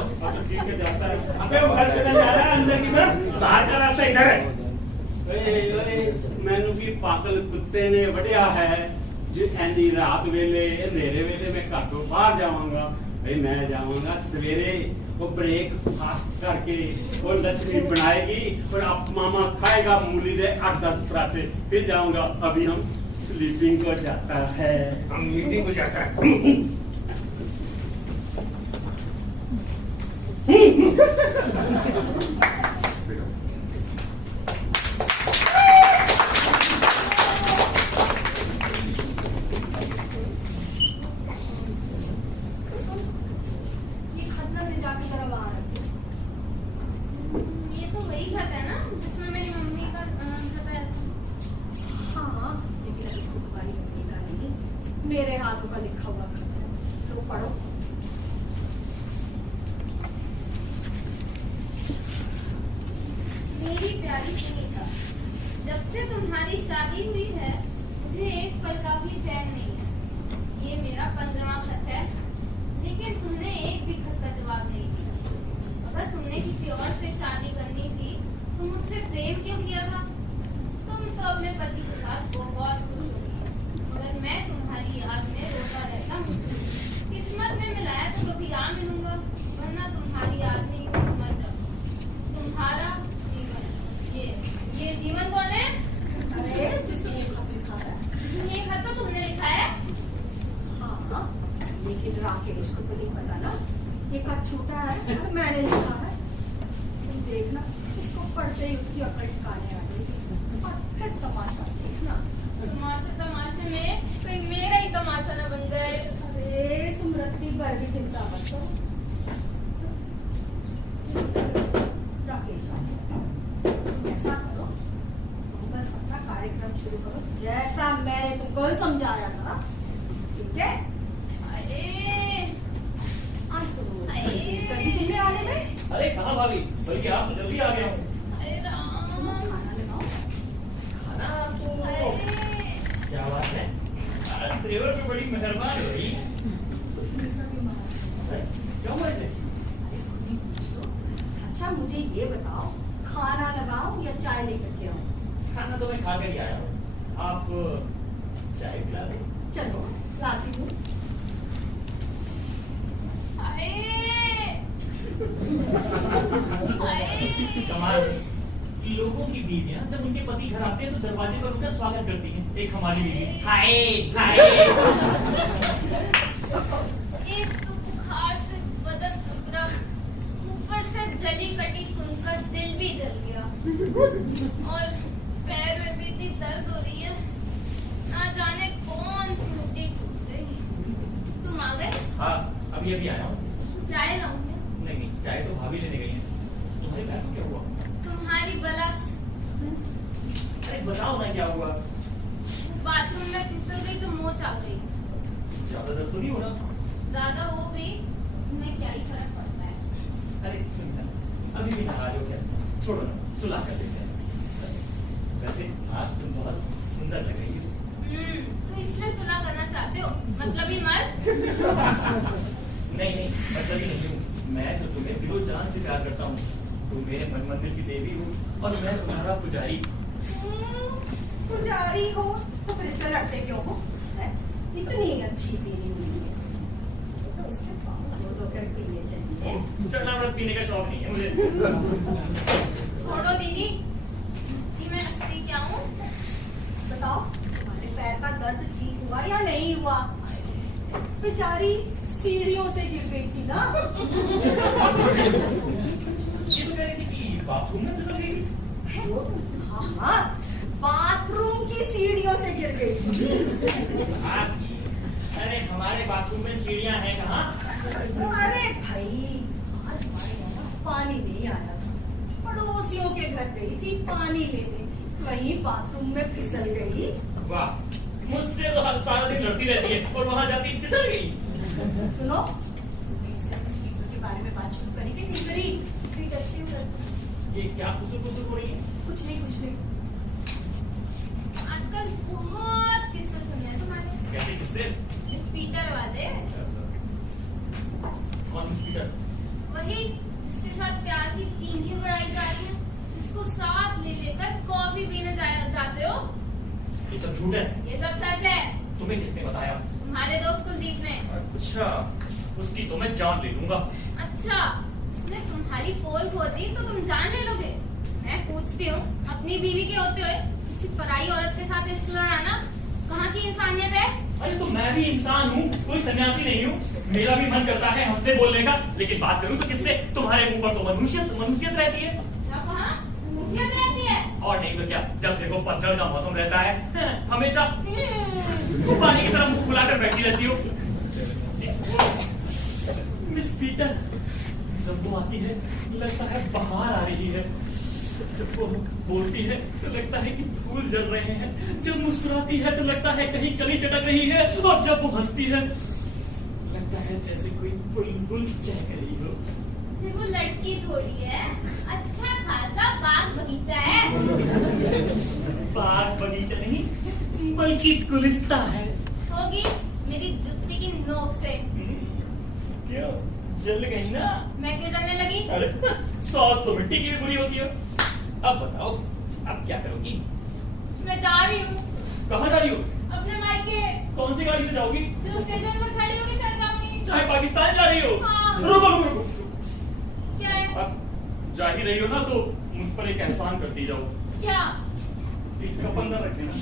ठीक है जाता है। अबे वो घर किधर जा रहा है? अंदर की तरफ। बाहर का रास्ता इधर है। मैनू की पागल कुत्ते ने वड़िया है जी एंदी रात वेले अंधेरे वेले मैं घर तो बाहर जाऊंगा। भाई मैं जाऊंगा सवेरे वो ब्रेक फास्ट करके वो लक्ष्मी बनाएगी और आप मामा खाएगा मूली दे 8-10 पराठे, फिर जाऊंगा। अभी हम स्लीपिंग को जाता है, हम मीटिंग को जाता है। ये खतना में जाके जरा बाहर रखो। ये तो वही खत है ना जिसमें मेरी मम्मी का खत है। हाँ, लेकिन इसको तुम्हारी मम्मी का नहीं, मेरे हाथों का लिखा हुआ खत है। लो पढ़ो। मेरी प्यारी सुनीता, जब से तुम्हारी शादी हुई है मुझे एक पल का भी चैन नहीं है। ये मेरा 15वां खत है, लेकिन तुमने एक भी खत का जवाब नहीं दिया। अगर तुमने किसी और से शादी करनी थी तो मुझसे प्रेम क्यों किया था? तुम तो अपने पति के साथ बहुत खुश होगी, मगर मैं तुम्हारी याद में रोता रहता हूँ। किस्मत में मिलाया तो कभी आ मिलूंगा, वरना तुम्हारी याद में यूं मर जाऊं। तुम्हारा ये जीवन कौन है? अरे जिसने ये खत लिखा है। ये खत तो तुमने लिखा है। हाँ, लेकिन राकेश को तो नहीं पता ना ये खत छूटा है और मैंने लिखा है। तुम देखना इसको पढ़ते ही उसकी अकड़ ठिकाने आ जाएगी और फिर तमाशा देखना। तमाशे में कोई मेरा ही तमाशा न बन गए। अरे तुम रत्ती भर भी चिंता मत करो। राकेश ऐसा करो, तुम बस अपना कार्यक्रम शुरू करो जैसा मैंने तुमको समझाया था, ठीक है? आज तो कभी तुम्हें आने में अरे कहाँ भाभी? बल्कि आप तो जल्दी आ गया हूँ। खाना लगाओ। खाना तो क्या बात है? देवर पे बड़ी मेहरबान हो रही। क्यों वैसे? अच्छा मुझे ये बताओ, खाना लगाओ या चाय लेकर के आओ? खाना तो मैं खा कर ही आया हूँ। आप चाय पिला दें? चलो लाती हूँ। कमाल है। लोगों की बीवियां जब उनके पति घर आते हैं तो दरवाजे पर उनका स्वागत करती हैं। एक हमारी बीवी हाय हाय। एक तो बुखार से बदन उभरा, ऊपर से जली कटी सुनकर दिल भी जल गया और पैर में भी इतनी दर्द हो रही है, ना जाने कौन सी हड्डी टूट गई। तुम आ गए? हाँ अभी अभी आया हूँ। चाय लाऊं क्या? नहीं नहीं चाय तो भाभी लेने गई है। तुम्हारे पैर को क्या हुआ? तुम्हारी बला अरे बताओ ना क्या हुआ? बाथरूम में फिसल गई तो मोच आ गई। ज्यादा दर्द तो नहीं हो रहा? ज्यादा हो भी तुम्हें क्या ही फर्क पड़ता है? अरे सुनना अभी भी नहा लो क्या? छोड़ो ना सुला कर देते हैं। वैसे आज तुम बहुत सुंदर लग रही हो। तो इसलिए सुलह करना चाहते हो? मतलब ही मर्द? नहीं नहीं मतलब ही नहीं हूँ। मैं तो तुम्हें दिलो जान से प्यार करता हूँ। तुम मेरे मन मंदिर की देवी हो और मैं तुम्हारा पुजारी। पुजारी हो तो फिर इससे लड़ते क्यों हो? इतनी अच्छी देवी हुई है तो उसके पाँव धो धोकर पीने चाहिए। चढ़ना व्रत पीने का शौक नहीं है मुझे। छोड़ो दीदी, कि मैं लगती क्या हूँ? बताओ तुम्हारे पैर का दर्द ठीक हुआ या नहीं हुआ? बेचारी सीढ़ियों से गिर गई थी ना। ये तो कह रही थी कि बाथरूम में फिसल गई थी। हाँ हाँ, बाथरूम की सीढ़ियों से गिर गई थी। अरे हमारे बाथरूम में सीढ़ियां हैं कहाँ? अरे भाई, आज हमारे यहाँ ना पानी नहीं आया था, पड़ोसियों के घर गई थी पानी लेने, वहीं बाथरूम में फिसल गई। वाह, मुझसे तो हर सारा दिन लड़ती रहती है और वहां जाती फिसल गई। सुनो, स्पीकर के बारे में बात शुरू करेंगे नहीं करी? फिर करती हूँ। ये क्या कुसुर कुसुर हो रही है? कुछ नहीं कुछ नहीं। आजकल बहुत किस्से सुन रहे हैं तुम्हारे। कैसे किससे? पीटर वाले, कौन स्पीकर? वही जिसके साथ प्यार की पींघी बढ़ाई जा रही है, जिसको साथ ले लेकर कॉफी पीने जाते हो। ये सब झूठ है। ये सब सच है। तुम्हें किसने बताया? तुम्हारे दोस्त कुलदीप ने। अच्छा, उसकी तो मैं जान ले लूंगा। अच्छा, उसने तुम्हारी पोल खोल दी तो तुम जान ले लोगे? मैं पूछती हूँ, अपनी बीवी के होते हुए किसी पराई औरत के साथ इश्क लड़ाना कहाँ की इंसानियत है? अरे तो मैं भी इंसान हूँ, कोई सन्यासी नहीं हूँ। मेरा भी मन करता है हंसते बोलने का, लेकिन बात करूँ तो किससे? तुम्हारे मुंह पर तो मनुष्यत रहती है। क्या कहा? मनुष्यत रहती है? और नहीं तो क्या, जब देखो पतझड़ का मौसम रहता है, हमेशा पानी की तरह मुंह फुलाकर बैठी रहती हो। मिस पीटर, जब वो आती है लगता है बाहर आ रही है, जब वो बोलती है तो लगता है कि फूल जल रहे हैं, जब मुस्कुराती है तो लगता है कहीं कली चटक रही है, और जब वो हंसती है लगता है जैसे कोई बुलबुल चहक रही हो। फिर वो लड़की थोड़ी है, अच्छा खासा बाग बगीचा है। बाग बगीचा नहीं बल्कि गुलिस्ता है। होगी मेरी जुत्ती की नोक से। क्यों, जल गई ना? मैं क्यों जलने लगी? अरे सौत तो मिट्टी की भी बुरी होती है। अब बताओ, अब क्या करोगी? मैं जा रही हूँ कहाँ जा रही हो? अपने मायके। कौन सी गाड़ी से जाओगी? जो स्टेशन पर खड़ी होगी चढ़ जाऊंगी। चाहे पाकिस्तान जा रही हो? हाँ। रुको रुको रुको। क्या है? अब जा ही रही हो ना तो मुझ पर एक एहसान करती जाओ। क्या? एक कप अंदर रख देना।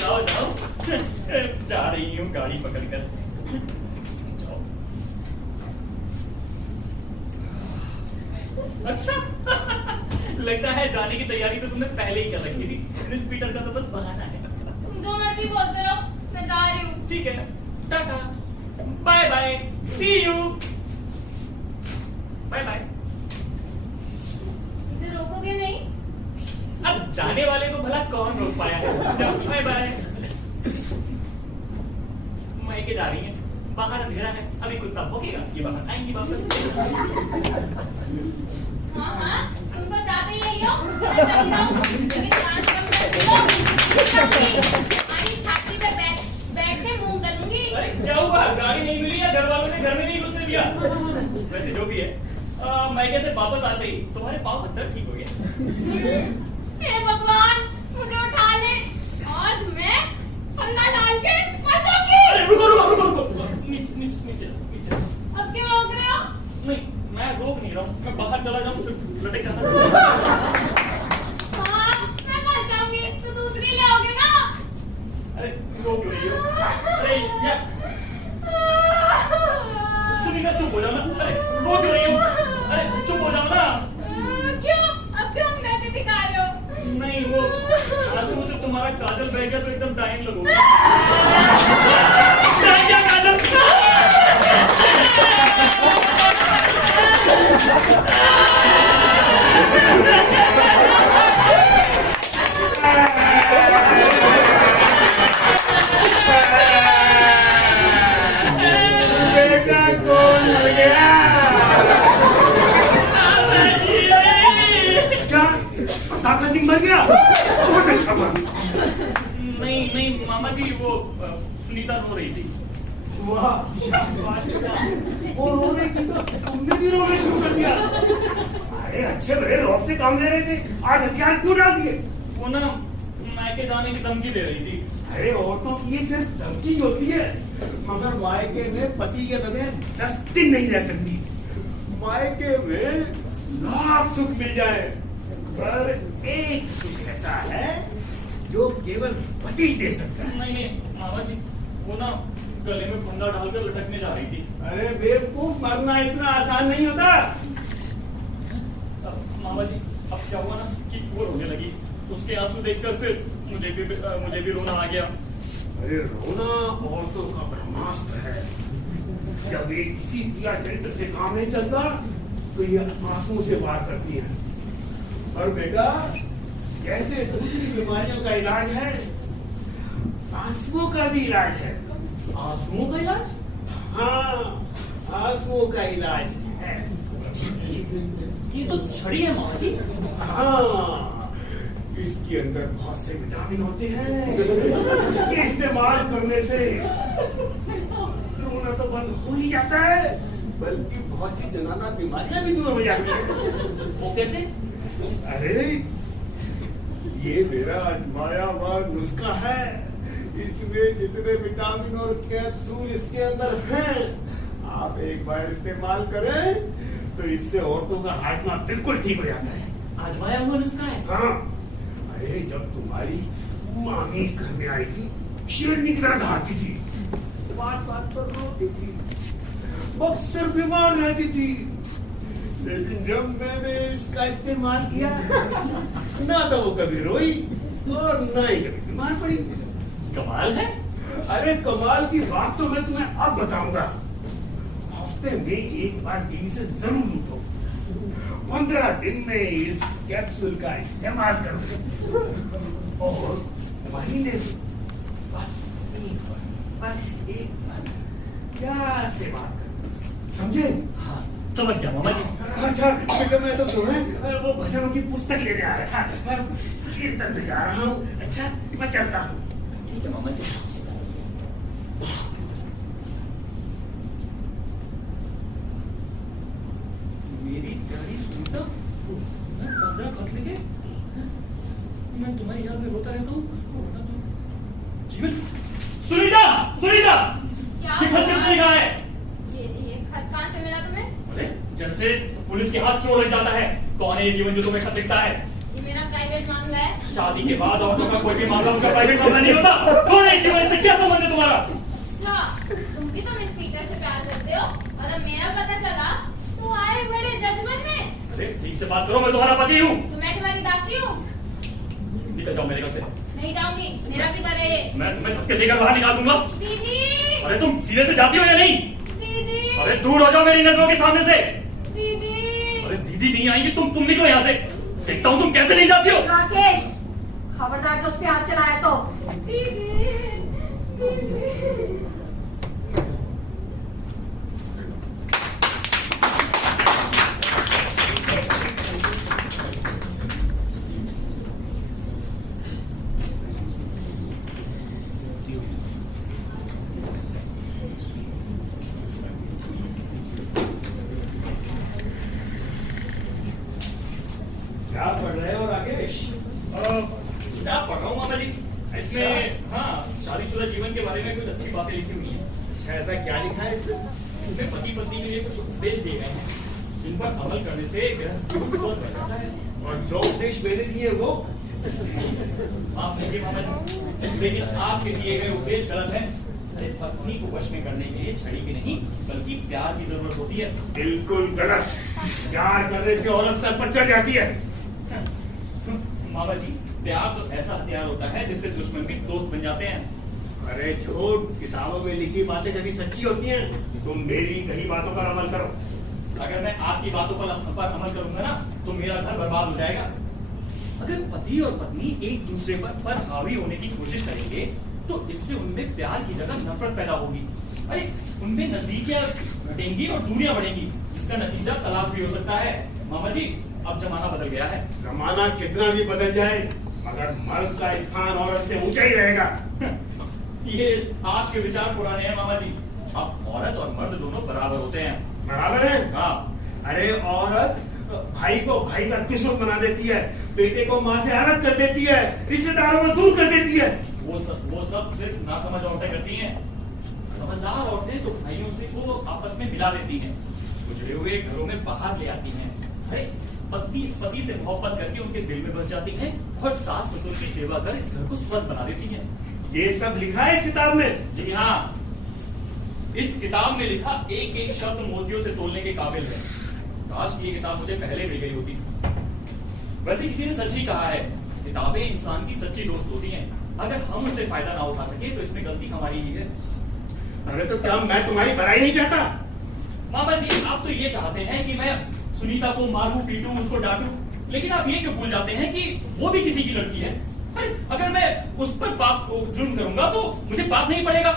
जाओ जाओ, जा रही हूँ गाड़ी पकड़कर। जाओ। अच्छा, लगता है जाने की तैयारी तो तुमने पहले ही कर रखी थी। मिस पीटर का तो बस बहाना है। तुम जो मर्जी बोलते रहो, मैं जा रही हूँ। ठीक है, tata, bye bye, see you, bye bye. मुझे रोकोगे नहीं? अब जाने वाले को भला कौन रोक पाया है? Bye bye. मायके जा रही है, बाहर अंधेरा है, अभी कुत्ता भौंकेगा, ये बाहर आएंगी वापस। हाँ हाँ, तुम तो जाते ही नहीं हो। मैं चली जाऊँ, लेकिन जांच कम करती हो। तुम्हारी छाती पे बैठ के मुंह गलूंगी। अरे क्या हुआ, गाड़ी नहीं मिली या घर वालों ने घर में नहीं घुसने दिया? वैसे जो भी है, मायके से वापस आते ही तुम्हारे पाँव का दर्द ठीक हो गया। हे भगवान, मुझे उठा ले। आज मैं फंदा डाल के मर जाऊंगी। अरे रुको रुको रुको रुको, नीचे नीचे नीचे नीचे। अब क्यों रोक रहे हो? नहीं, मैं रोक नहीं रहा हूँ, मैं बाहर चला जाऊँ तो लटक जाना। हाँ, मैं मर जाऊंगी तो दूसरी ले आओगे ना? अरे रो क्यों रही हो? अरे यार सुनीता, चुप हो जाओ ना। अरे रो क्यों रही हो? अरे चुप हो जाओ ना। क्यों? अब क्यों हम करके दिखा रहे हो? नहीं, वो आंसू से तुम्हारा काजल बह गया तो एकदम टाइम लगोगे। बह गया काजल। बेटा कौन हो गया? क्या साका सिंह मर गया? बहुत अच्छा बात। नहीं नहीं मामा जी, वो सुनीता रो रही थी। वाह, वो रो रही थी तो तुमने भी रोना शुरू कर दिया। अरे अच्छे भले रौब से काम ले रहे थे, आज हथियार क्यों डाल दिए? वो ना मायके जाने की धमकी दे रही थी। अरे औरतों की ये सिर्फ धमकी होती है, मगर मायके में पति के बगैर 10 दिन नहीं रह सकती। मायके में लाख सुख मिल जाए, पर एक सुख ऐसा है जो केवल पति दे सकता है। नहीं मामा जी, वो ना गले में फंदा डालकर लटकने जा रही थी। अरे बेवकूफ, मरना इतना आसान नहीं होता। मामा जी, अब क्या हुआ ना कि वो रोने लगी, उसके आंसू देखकर फिर मुझे भी रोना आ गया। अरे रोना औरतों का ब्रह्मास्त्र है। जब ये किसी क्रिया चरित्र से काम नहीं चलता तो ये आंसू से वार करती है। और बेटा, जैसे दूसरी बीमारियों का इलाज है, आंसुओं का भी इलाज है। आंसुओं का इलाज? हाँ, आंसुओं का इलाज है। ये तो छड़ी है मामा जी। हाँ, इसके अंदर बहुत से विटामिन होते हैं। इसके इस्तेमाल करने से रोना तो बंद हो ही जाता है, बल्कि बहुत सी जनाना बीमारियां भी दूर हो जाती हैं। वो कैसे? अरे ये मेरा आजमाया हुआ नुस्खा है। इसमें जितने विटामिन और कैप्सूल इसके अंदर हैं, आप एक बार इस्तेमाल करें तो इससे औरतों का हाजमा बिल्कुल ठीक हो जाता है। आजमाया हुआ नुस्खा है? हाँ, अरे जब तुम्हारी मामी इस घर में आई थी, शेरनी की तरह भागती थी, बात बात पर रोती थी, अक्सर बीमार रहती थी। लेकिन जब मैंने इसका इस्तेमाल किया, ना तो वो कभी रोई और ना ही कभी बीमार पड़ी। कमाल है। अरे कमाल की बात तो मैं तुम्हें अब बताऊंगा। हफ्ते में एक बार टीवी से जरूर लूटो। 15 दिन में इस कैप्सूल का इस्तेमाल करो और महीने में बस एक बार प्यार से बात करो, समझे? हाँ, समझ गया मामा जी। अच्छा बेटा, मैं तो तुम्हें वो भजनों की पुस्तक लेने आ रहा था, कीर्तन में जा रहा हूँ। अच्छा, मैं चलता हूँ। ठीक है मामा जी। मेरी प्यारी सुनीता, मैं 15 खत लेके मैं तुम्हारी याद में रोता रहता हूँ। जीवन, सुनीता, सुनीता, क्या ये खत किसने लिखा है? ये खत कहाँ से मिला तुम्हें? अरे जैसे पुलिस के हाथ चोर लग जाता है। कौन है ये जीवन जो तुम्हें खत लिखता है? ये मेरा प्राइवेट मामला है। शादी के बाद औरतों का कोई भी मामला उनका प्राइवेट मामला नहीं होता। कौन है जीवन, इससे क्या संबंध है तुम्हारा? अच्छा, तुम भी तो मिस पीटर से प्यार करते हो, और अब मेरा पता चला तो आए बड़े जज बनने। अरे ठीक से बात करो, मैं तुम्हारा पति हूँ। तो मैं तुम्हारी दासी हूँ। निकल जाओ मेरे घर से। नहीं जाऊंगी, मेरा भी घर है ये। मैं तुम्हें धक्के देकर बाहर निकाल दूंगा। दीदी, अरे तुम सीधे से जाती हो या नहीं? दीदी, अरे दूर हो जाओ मेरी नजरों के सामने से। दीदी। अरे दीदी नहीं आएंगी, तुम निकलो यहाँ से। देखता हूँ तुम कैसे नहीं जाती हो। राकेश, खबरदार जो उस पे हाथ चलाया तो। दीदी, दीदी। क्या पढ़ रहे हो राकेश? क्या पढ़ रहा हूँ मामा जी? इसमें हाँ, शादीशुदा जीवन के बारे में कुछ अच्छी बातें लिखी हुई हैं। अच्छा, ऐसा क्या लिखा है इसमें? इसमें पति पत्नी के लिए कुछ उपदेश दिए गए हैं, जिन पर अमल करने से ग्रह जीवन स्वस्थ रह जाता है। और जो उपदेश मैंने दिए वो? माफ कीजिए मामा जी, लेकिन आपके दिए गए उपदेश गलत है। अरे पत्नी को वश में करने के लिए छड़ी की नहीं, बल्कि प्यार की जरूरत होती है। बिल्कुल गलत। प्यार करने से औरत सर पर चढ़ जाती है। मामा जी, प्यार तो ऐसा हथियार होता है जिससे दुश्मन भी दोस्त बन जाते हैं। अरे छोड़, किताबों में लिखी बातें कभी सच्ची होती हैं। तुम मेरी कही बातों पर अमल करो। अगर मैं आपकी बातों पर अमल करूंगा ना, तो मेरा घर बर्बाद हो जाएगा। अगर पति और पत्नी एक दूसरे पर हावी होने की कोशिश करेंगे, तो इससे उनमें प्यार की जगह नफरत पैदा होगी। अरे उनमें नजदीकियां घटेंगी और दूरियां बढ़ेंगी, जिसका नतीजा तलाक भी हो सकता है। मामा जी, अब जमाना बदल गया है। जमाना कितना भी बदल जाए, मगर मर्द का स्थान औरत से ऊंचा ही रहेगा। ये आपके विचार पुराने हैं मामा जी। अब औरत और मर्द दोनों बराबर होते हैं। बराबर है? हाँ। अरे औरत भाई को भाई का दुश्मन बना देती है, बेटे को माँ से अलग कर देती है, रिश्तेदारों को दूर कर देती है। वो सब सिर्फ नासमझ औरतें करती हैं। समझदार औरतें तो भाइयों से को आपस में मिला देती हैं, गुजरे हुए घरों में बाहर ले आती हैं। अरे पति से मोहब्बत करके उनके दिल में बस जाती हैं और सास ससुर की सेवा कर इस घर को स्वर्ग बना देती हैं। ये सब लिखा है इस किताब में? जी हाँ, इस किताब में लिखा एक एक शब्द मोतियों से तोलने के काबिल है। काश ये किताब मुझे पहले मिल गई होती। वैसे किसी ने सच ही कहा है, किताबें इंसान की सच्ची दोस्त होती हैं। अगर हम उससे फायदा ना उठा सके तो इसमें गलती हमारी ही है। अरे तो क्या मैं तुम्हारी भलाई नहीं चाहता? मामा जी, आप तो ये चाहते हैं कि मैं सुनीता को मारूं, पीटूं, उसको डांटूं, लेकिन आप ये क्यों भूल जाते हैं कि वो भी किसी की लड़की है। अरे अगर मैं उस पर पाप जुर्म करूंगा तो मुझे पाप नहीं पड़ेगा,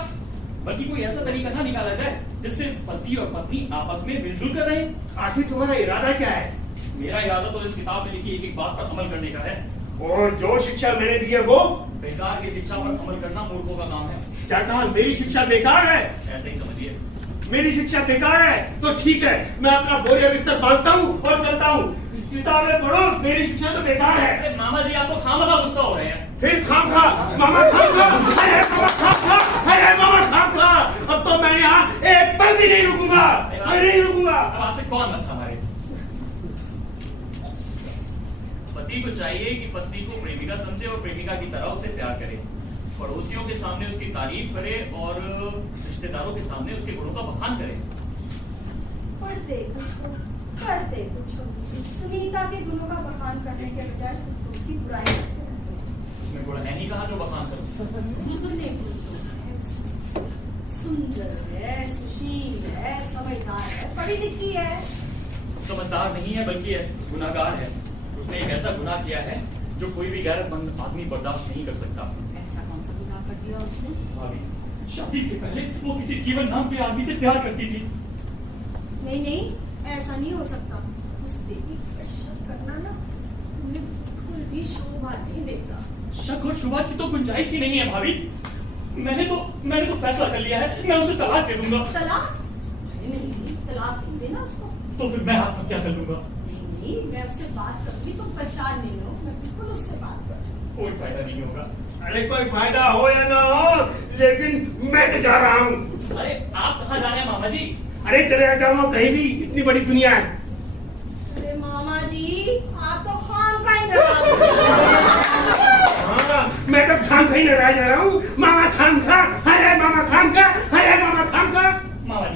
बल्कि कोई ऐसा तरीका ना निकाला जाए जिससे पति और पत्नी आपस में मिलजुल कर रहे। आखिर तुम्हारा इरादा क्या है? मेरा इरादा तो इस किताब में लिखी एक एक बात पर अमल करने का है। और जो शिक्षा मैंने दी है वो? बेकार की शिक्षा पर अमल करना मूर्खों का काम है। क्या कहा? मेरी शिक्षा बेकार है? ऐसे ही समझिए। मेरी शिक्षा बेकार है तो ठीक है, मैं अपना बोरिया बिस्तर बांधता हूँ और चलता हूँ। किताबें पढ़ो, मेरी शिक्षा तो बेकार है। अरे मामा जी, आप तो खामखा गुस्सा हो रहे हैं। फिर खाम खा मामा, खाम खा, अरे मामा खाम खा, अरे मामा खाम खा। अब तो मैं यहाँ एक पल भी नहीं रुकूंगा, मैं नहीं रुकूंगा। अब आपसे कौन मत हमारे। पति को चाहिए कि पत्नी को प्रेमिका समझे और प्रेमिका की तरह उसे प्यार करे, पड़ोसियों के सामने उसकी तारीफ करे और रिश्तेदारों के सामने उसके गुणों का बखान करे। पढ़ते कुछ करते कुछ। सुनीता के गुणों का बखान करने के बजाय उसकी बुराई करते रहते हैं। उसमें गुण है नहीं कहा जो बखान करो। सुंदर है, सुशील है, समझदार है, पढ़ी लिखी है। समझदार नहीं है बल्कि गुनाहगार है। उसने एक ऐसा गुनाह किया है जो कोई भी गैरतमंद आदमी बर्दाश्त नहीं कर सकता। ऐसा कौन सा गुनाह कर दिया उसने? भाभी, शादी से पहले वो किसी जीवन नाम के आदमी से प्यार करती थी। नहीं नहीं, ऐसा नहीं हो सकता। उस देवी पर शक करना ना तुम्हें बिल्कुल भी शोभा नहीं देता। शक और शुभा की तो गुंजाइश ही नहीं है भाभी। मैंने तो फैसला कर लिया है, मैं उसे तलाक दे दूंगा। तलाक? नहीं, तलाक नहीं देना उसको। तो फिर मैं आत्महत्या कर लूंगा। नहीं, मैं उससे बात करूंगी, तुम परेशान नहीं हो, मैं बिल्कुल उससे बात करूंगी। कोई फायदा नहीं होगा। अरे कोई फायदा हो या ना हो, लेकिन मैं तो जा रहा हूँ। अरे आप कहाँ जा रहे हैं मामा जी? अरे चले जाऊंगा कहीं भी, इतनी बड़ी दुनिया है। अरे मामा जी, आप तो खान का ही नाराज। हाँ, मैं तो खाम खा ही नाराज जा रहा हूँ। मामा खाम खा, हाय मामा खाम खा, हाय मामा खाम खा। मामा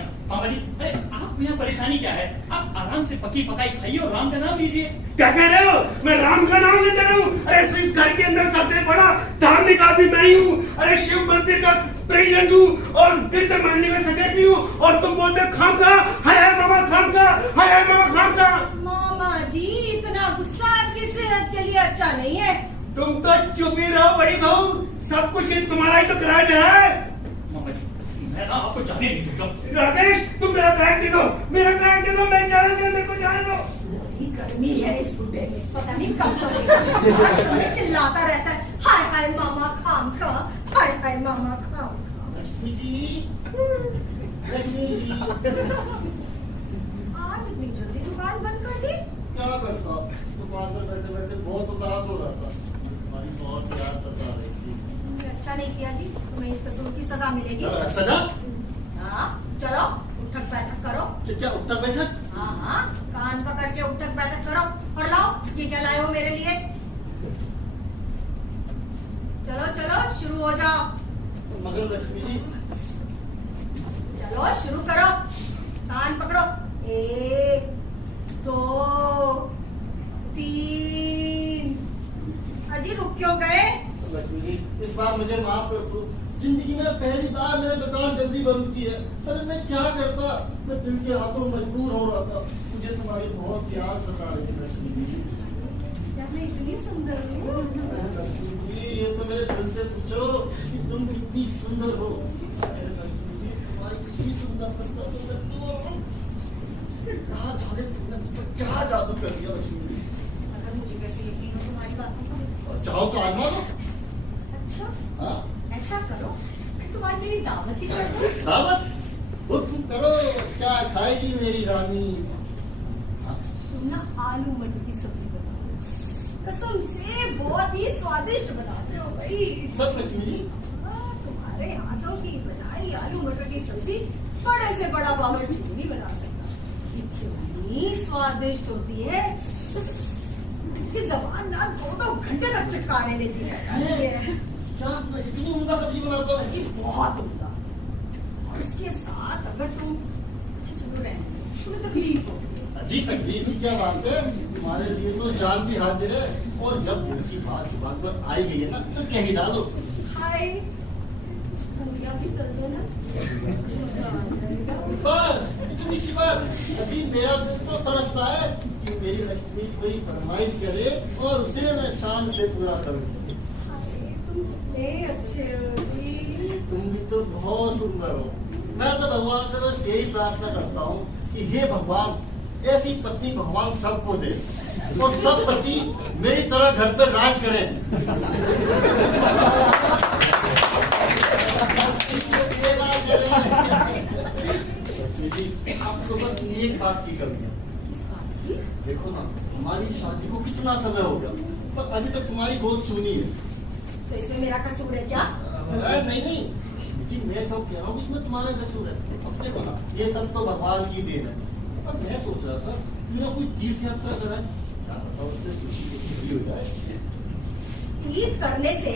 जी, अरे आपको यहाँ परेशानी क्या है? आप आराम से पकी पकाई खाइए और राम का नाम लीजिए। क्या कह रहे हो? मैं राम का नाम लेता रहा हूँ? अरे इस घर के अंदर सबसे बड़ा धार्मिक आदमी मैं ही हूँ। अरे शिव मंदिर का प्रेसिडेंट हूँ और कीर्तन मंडली में सेक्रेटरी हूँ, और तुम बोलते खाम खा, हाय मामा खाम खा, हाय मामा खाम खा। मामा जी, इतना गुस्सा आपकी सेहत के लिए अच्छा नहीं है। तुम तो चुप ही रहो बड़ी बहू, सब कुछ तुम्हारा ही तो किराया दे रहा है। मामा जी, मैं ना आपको जाने नहीं दूंगा। राकेश, तुम मेरा बैग दे दो, मेरा बैग दे दो, मैं जाने दो, मेरे को जाने दो। बड़ी गर्मी है इस बुढ़े में, पता नहीं कब पड़ेगा। हर समय चिल्लाता रहता है, हाय हाय मामा खाम खा, हाय हाय मामा खाम खा। लक्ष्मी जी, लक्ष्मी जी, आज इतनी जल्दी दुकान बंद कर दी? क्या करता, दुकान पर बैठे बैठे बहुत उदास हो रहा था। हमारी बहुत याद सता रही थी। तुमने अच्छा नहीं किया जी, तुम्हें इस कसूर की सजा मिलेगी। सजा? हाँ, चलो उठक बैठक करो। क्या उठक बैठक? हाँ हाँ, कान पकड़ के उठक बैठक करो और लाओ ये क्या लाए हो मेरे लिए। चलो चलो शुरू हो जाओ। मगर लक्ष्मी जी, चलो शुरू करो, कान पकड़ो। 1 2 3। अजी रुक क्यों गए? लक्ष्मी जी, इस बार मुझे माफ कर दो। जिंदगी में पहली बार मैंने दुकान जल्दी बंद की है। अरे मैं क्या करता, मैं दिल के हाथों मजबूर हो रहा था। मुझे तुम्हारी बहुत याद सता रही थी लक्ष्मी जी। मैं इतनी सुंदर हूँ। लक्ष्मी जी, ये तो मेरे दिल से पूछो कि तुम कितनी सुंदर हो। अरे लक्ष्मी जी, तुम्हारी किसी सुंदर करता तो मैं तो कहा जाने तुमने मुझ पर क्या जादू कर दिया लक्ष्मी जी। अगर मुझे कैसे यकीन हो तुम्हारी बातों पर? चाहो तो आजमा दो। अच्छा, हाँ, ऐसा करो मैं तुम्हारी मेरी दावत ही कर दूं। दावत? हुक्म करो, क्या खाएगी मेरी रानी? तुम ना आलू मटर की सब्जी बनाते हो। कसम से बहुत ही स्वादिष्ट बनाते हो भाई। सच लक्ष्मी जी? तुम्हारे हाथों की बनाई आलू मटर की सब्जी बड़े से बड़ा बावर्ची नहीं बना सकता। इतनी स्वादिष्ट होती है कि जबान ना 2-2 घंटे तक चटकाने लेती है। क्या मैं इतनी उम्दा सब्जी बनाता हूँ? जी बहुत उम्दा। और उसके साथ अगर तुम अच्छा चलो रहने दो, तुम्हें तकलीफ होती है। जी तकलीफ की क्या बात है, तुम्हारे लिए तो जान भी हाजिर है। और जब दिल की बात जुबान पर आई गई है ना तो कह ही डालो। हाय पूरियां भी कर दो ना। बस इतनी सी बात। अभी मेरा दिल तो तरसता है कि मेरी लक्ष्मी कोई फरमाइश करे और उसे मैं शान से पूरा करूं। हाय तुम कितने अच्छे हो जी। तुम भी तो बहुत सुंदर हो। मैं तो भगवान से बस यही प्रार्थना करता हूँ कि हे भगवान ऐसी पत्नी भगवान सबको दे और सब पति मेरी तरह घर पे राज करें। लक्ष्मी जी आप तो बस एक बात की कमी है। इस बात की देखो ना हमारी शादी को कितना समय हो गया पर अभी तक तुम्हारी गोद सुनी है। तो इसमें मेरा कसूर है क्या? नहीं नहीं जी मैं तो कह रहा हूँ इसमें तुम्हारा कसूर है। अब देखो ना ये सब तो भगवान की देन है। और मैं सोच रहा था क्यों ना कोई तीर्थ यात्रा कराए, क्या पता उससे सुखी हो जाए। तीर्थ करने से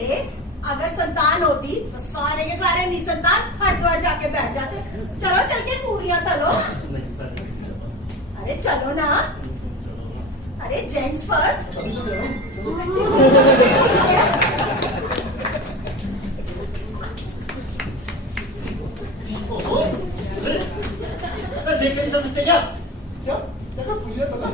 अगर संतान होती तो सारे के सारे निसंतान हरिद्वार जाके बैठ जाते। चलो चल के पूरियां तलो। अरे चलो ना। अरे जेंट्स फर्स्ट। अभी तो कह रहा हूँ चलो। ओहो, अरे देख नहीं सकते क्या? क्या चलो पुलिया तला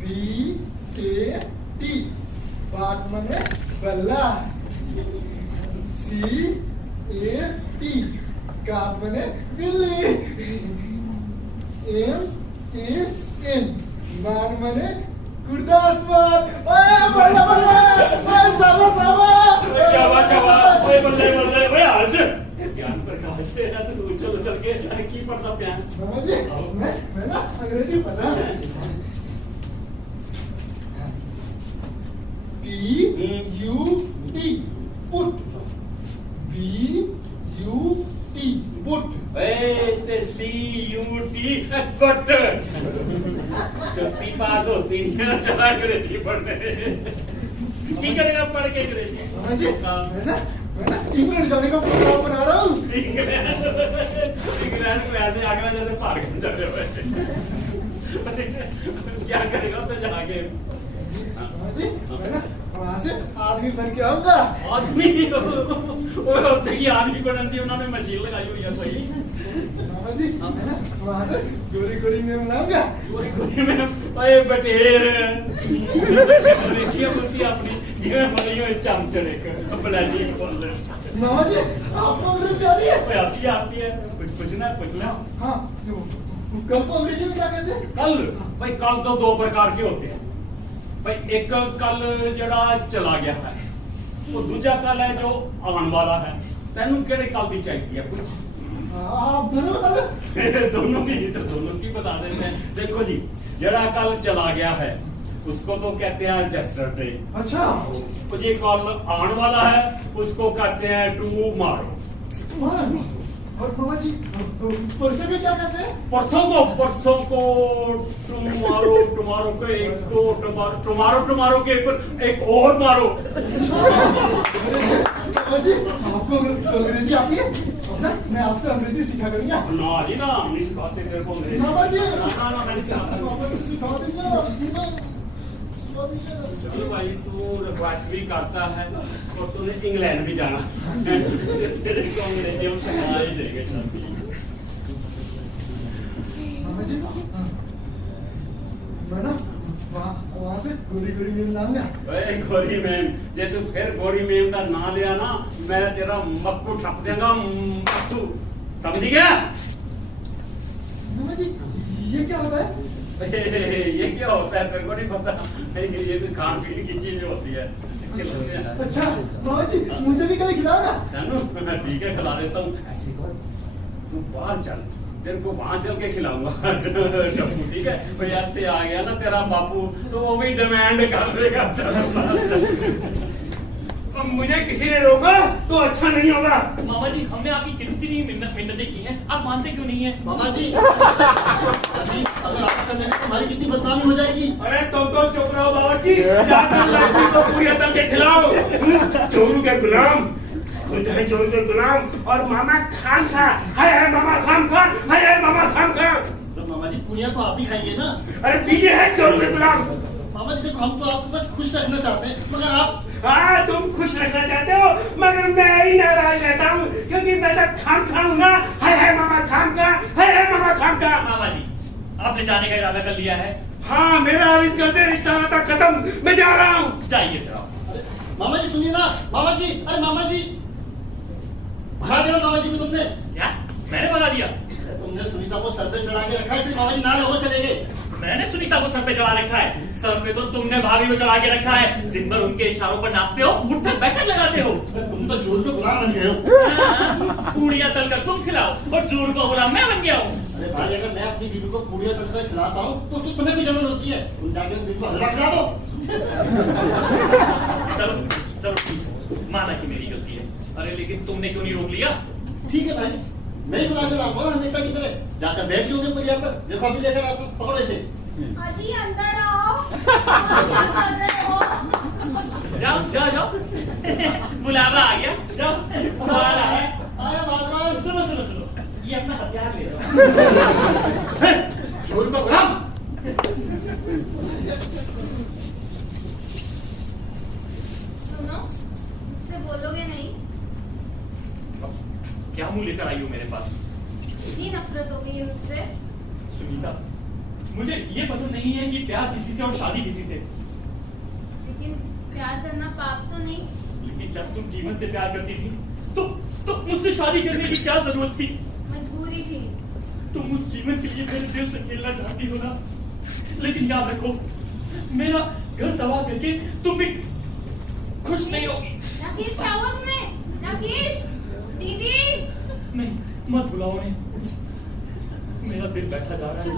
BKT बात मने बल्ला। CAT काट मने बिल्ली। MAN मान मने गुरदास मान। ओए बल्ला बल्ला ओए सावा सावा शाबाश शाबाश ओए बल्ले बल्ले ओए आज ज्ञान प्रकाश है ना तो चल चल के की पढ़ता प्यान मामा जी मैं ना अंग्रेजी पता है। PUT put. BUT put. ए ते CUT कट चौथी पास होती नहीं ना चला अंग्रेजी पढ़ने की करेगा पढ़ के अंग्रेजी मामा जी मैं ना इंग्लैंड जाने का प्रोग्राम बना रहा हूँ। इंग्लैंड में ऐसे आगरा जैसे पहाड़ के चढ़े हुए क्या करेगा तो जाके मामा जी मैं ना वहाँ से आदमी बन के आऊंगा। आदमी वो होते ही आदमी बनती उन्होंने मशीन लगाई हुई है भाई मामा जी मैं ना वहाँ से गोरी गोरी में मिलाऊंगा। गोरी गोरी में ओए बटेर देखिए मुर्गी अपनी जिਵੇਂ बनी हुई चमचड़े बलाली बोल रहे मामा जी आपको अंग्रेजी आती है? आती है कुछ पूछना हाँ कल को अंग्रेजी में क्या कहते हैं? कल भाई कल तो दो प्रकार के होते हैं भाई एक कल जड़ा चला गया है वो दूजा कल है जो आने वाला है तेनू केड़े कल की चाहिए कुछ आप दोनों बता दो। दोनों की बता देते हैं। देखो जी जड़ा कल चला गया है उसको तो कहते हैं यस्टरडे। अच्छा तो ये कल आने वाला है उसको कहते हैं टुमारो। और मामा जी परसों को क्या कहते हैं? परसों को टुमारो टुमारो को एक को टुमारो के एक और मारो। मामा जी आपको अंग्रेजी आती है? मैं आपसे अंग्रेजी सीखा करूंगा। ना जी ना हम नहीं सिखाते तेरे को अंग्रेजी। मामा जी ना नहीं सिखाते। पापा को सिखा दीजिए सिखा दीजिए। चलो भाई तू रिक्वेस्ट भी करता है और तूने इंग्लैंड भी जाना तेरे को अंग्रेजी हम सिखा ही देंगे साथी। मामा जी मैं ना वहाँ से गोरी गोरी में लाऊंगा। ओए गोरी मैम जे तू फिर गोरी मैम का नाम लिया ना मैं तेरा मक्कू ठप देगा मक्कू समझ गया? मामा जी ये क्या होता है? ये क्या होता है तेरे को नहीं पता? ये कुछ खान पीने की चीज होती है। अच्छा मामा जी मुझे भी कभी खिलाओ ना। जानू ठीक है खिला देता हूँ। ऐसे कर तू बाहर चल, तेरे को वहां चल के खिलाऊंगा टप्पू, ठीक है? तो यार ते आ गया ना तेरा बापू तो वो भी डिमांड कर देगा। चल अब मुझे किसी ने रोका तो अच्छा नहीं होगा। मामा जी हमने आपकी कितनी मिन्नतें की हैं, आप मानते क्यों नहीं है? मामा जी अभी अगर आप चलेंगे तो हमारी कितनी बदनामी हो जाएगी। अरे तुम तो चुप रहो बावर्ची, जाकर लक्ष्मी को पूरी तल के खिलाओ। चोरू के गुलाम खुद है, चोरू के गुलाम। और मामा खान खा है, मामा खान खा है, मामा खान खा। तो मामा जी पुनिया तो आप ही खाएंगे ना। अरे पीछे है चोरू के गुलाम। मामा जी देखो हम तो आपको बस खुश रखना चाहते हैं, मगर आप हाँ तुम खुश रखना चाहते हो मगर मैं ही नाराज रहता हूँ क्योंकि मैं तो खान खाऊं ना। है मामा खान का, है मामा खान का। मामा जी आपने जाने का इरादा कर लिया है? हाँ मेरा अब इस घर से रिश्ता नाता खत्म, मैं जा रहा हूँ। जाइए फिर आप। मामा जी सुनिए ना। मामा जी अरे मामा जी भगा दिया मामा जी को तुमने। क्या मैंने भगा दिया? तुमने सुनीता को सर पे चढ़ा के रखा है, इसलिए मामा जी नाले हो चले गए। मैंने सुनीता को सर पे चढ़ा रखा है? सर पे तो तुमने भाभी को चढ़ा के रखा है। दिन भर उनके इशारों पर नाचते हो, उठकर बैठक लगाते हो। तुम तो जोर में गुलाम बन गए हो। पूड़ियां तलकर तुम खिलाओ और जोर को गुलाम मैं बन गया हूँ। अरे भाई अगर मैं अपनी बीवी को पूड़ियां तलकर खिलाता हूँ तो उसको तुम्हें भी जरूरत होती है। तुम जाके बीवी को हलवा खिला दो। चलो चलो ठीक है, माना कि मेरी गलती है। अरे लेकिन तुमने क्यों नहीं रोक लिया? ठीक है भाई मैं ही बुला कर आऊंगा ना हमेशा की तरह। जाकर बैठ जाओगे पुलिया पर। देखो अभी लेकर आता हूँ, पकड़ो इसे। अजी अंदर आओ। क्या कर रहे हो? जाओ जाओ जाओ बुलावा आ गया, जाओ बाहर आया। आया भगवान। सुनो सुनो सुनो, ये अपना हथियार ले लो। चोर का गुलाम। सुनो मुझसे बोलोगे नहीं? क्या मुंह लेकर आई हो मेरे पास? इतनी नफरत हो गई है मुझसे। सुनीता मुझे ये पसंद नहीं है कि प्यार किसी से और शादी किसी से। लेकिन प्यार करना पाप तो नहीं? लेकिन जब तुम जीवन से प्यार करती थी तो मुझसे शादी करने की क्या जरूरत थी? मजबूरी थी। तुम उस जीवन के लिए मेरे दिल से खेलना चाहती हो ना, लेकिन याद रखो मेरा घर तबाह करके तुम भी खुश नहीं होगी। राकेश क्या हुआ तुम्हें? राकेश दीदी। नहीं मत बुलाओ उन्हें, मेरा दिल बैठा जा रहा है।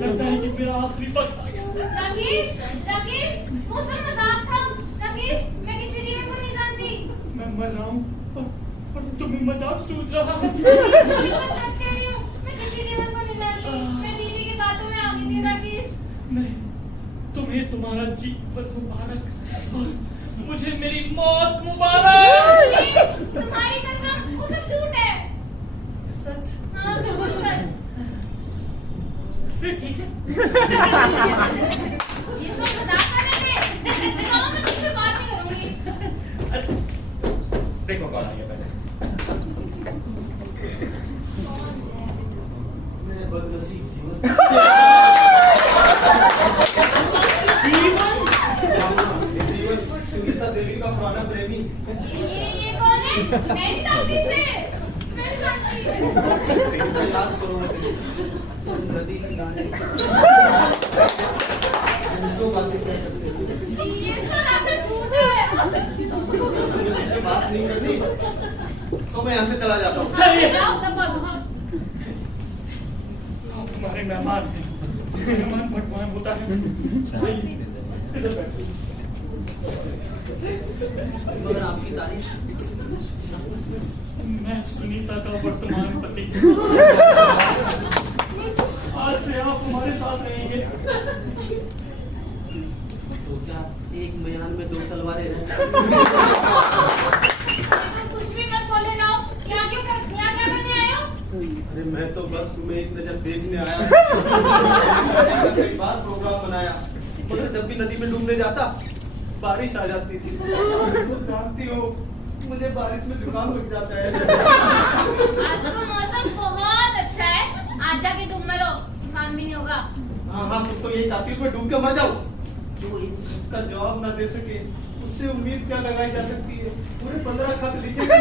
लगता है कि मेरा आखिरी वक्त आ गया। राकेश राकेश वो सब मजाक था। राकेश मैं किसी जीवन को नहीं जानती। मैं मर रहा हूँ और तुम्हें मजाक सूझ रहा है। मैं सच कह रही हूँ, मैं किसी जीवन को नहीं जानती। मैं दीदी की बातों में आ गई थी राकेश। नहीं, तुम्हें तुम्हारा जीवन मुबारक और मुझे मेरी मौत मुबारक। राकेश, तुम्हारी कसम वो सब झूठ है। सच? हाँ बिल्कुल सच। फिर ठीक है। ये सब मजाक कर रहे थे। बताओ मैं तुझसे बात नहीं करूंगी। देखो कौन आ गया पहले। मेरे बदनसीब जीवन। जीवन सुनीता देवी का पुराना प्रेमी। ये कौन है? मैं नहीं जानती इसे। मैं नहीं जानती। याद करो मैं नदी की गाने उसको बातें कर सकते हो। ये सब आपसे झूठ है। मुझसे बात नहीं करनी तो मैं यहाँ से चला जाता हूँ। जाओ दफा दो। हमारे मेहमान भगवान होता है। इधर बैठो। मगर आपकी तारीफ मैं सुनीता का वर्तमान पति। आज से आप हमारे साथ रहेंगे। तो क्या एक म्यान में दो तलवारें हैं? कुछ भी मत बोले जाओ। यहाँ क्या करने आए हो? अरे मैं तो बस तुम्हें एक नजर देखने आया। कई बार प्रोग्राम बनाया मगर जब भी नदी में डूबने जाता बारिश आ जाती थी। तो जानती हो मुझे बारिश में जुकाम लग जाता है। आज तो मौसम बहुत अच्छा है। आज जाके डूब मरो, जुकाम भी नहीं होगा। हाँ हाँ तुम तो यही चाहती हो मैं डूब के मर जाऊँ। जो एक खत का जवाब ना दे सके उससे उम्मीद क्या लगाई जा सकती है? पूरे 15 खत लिखे थे।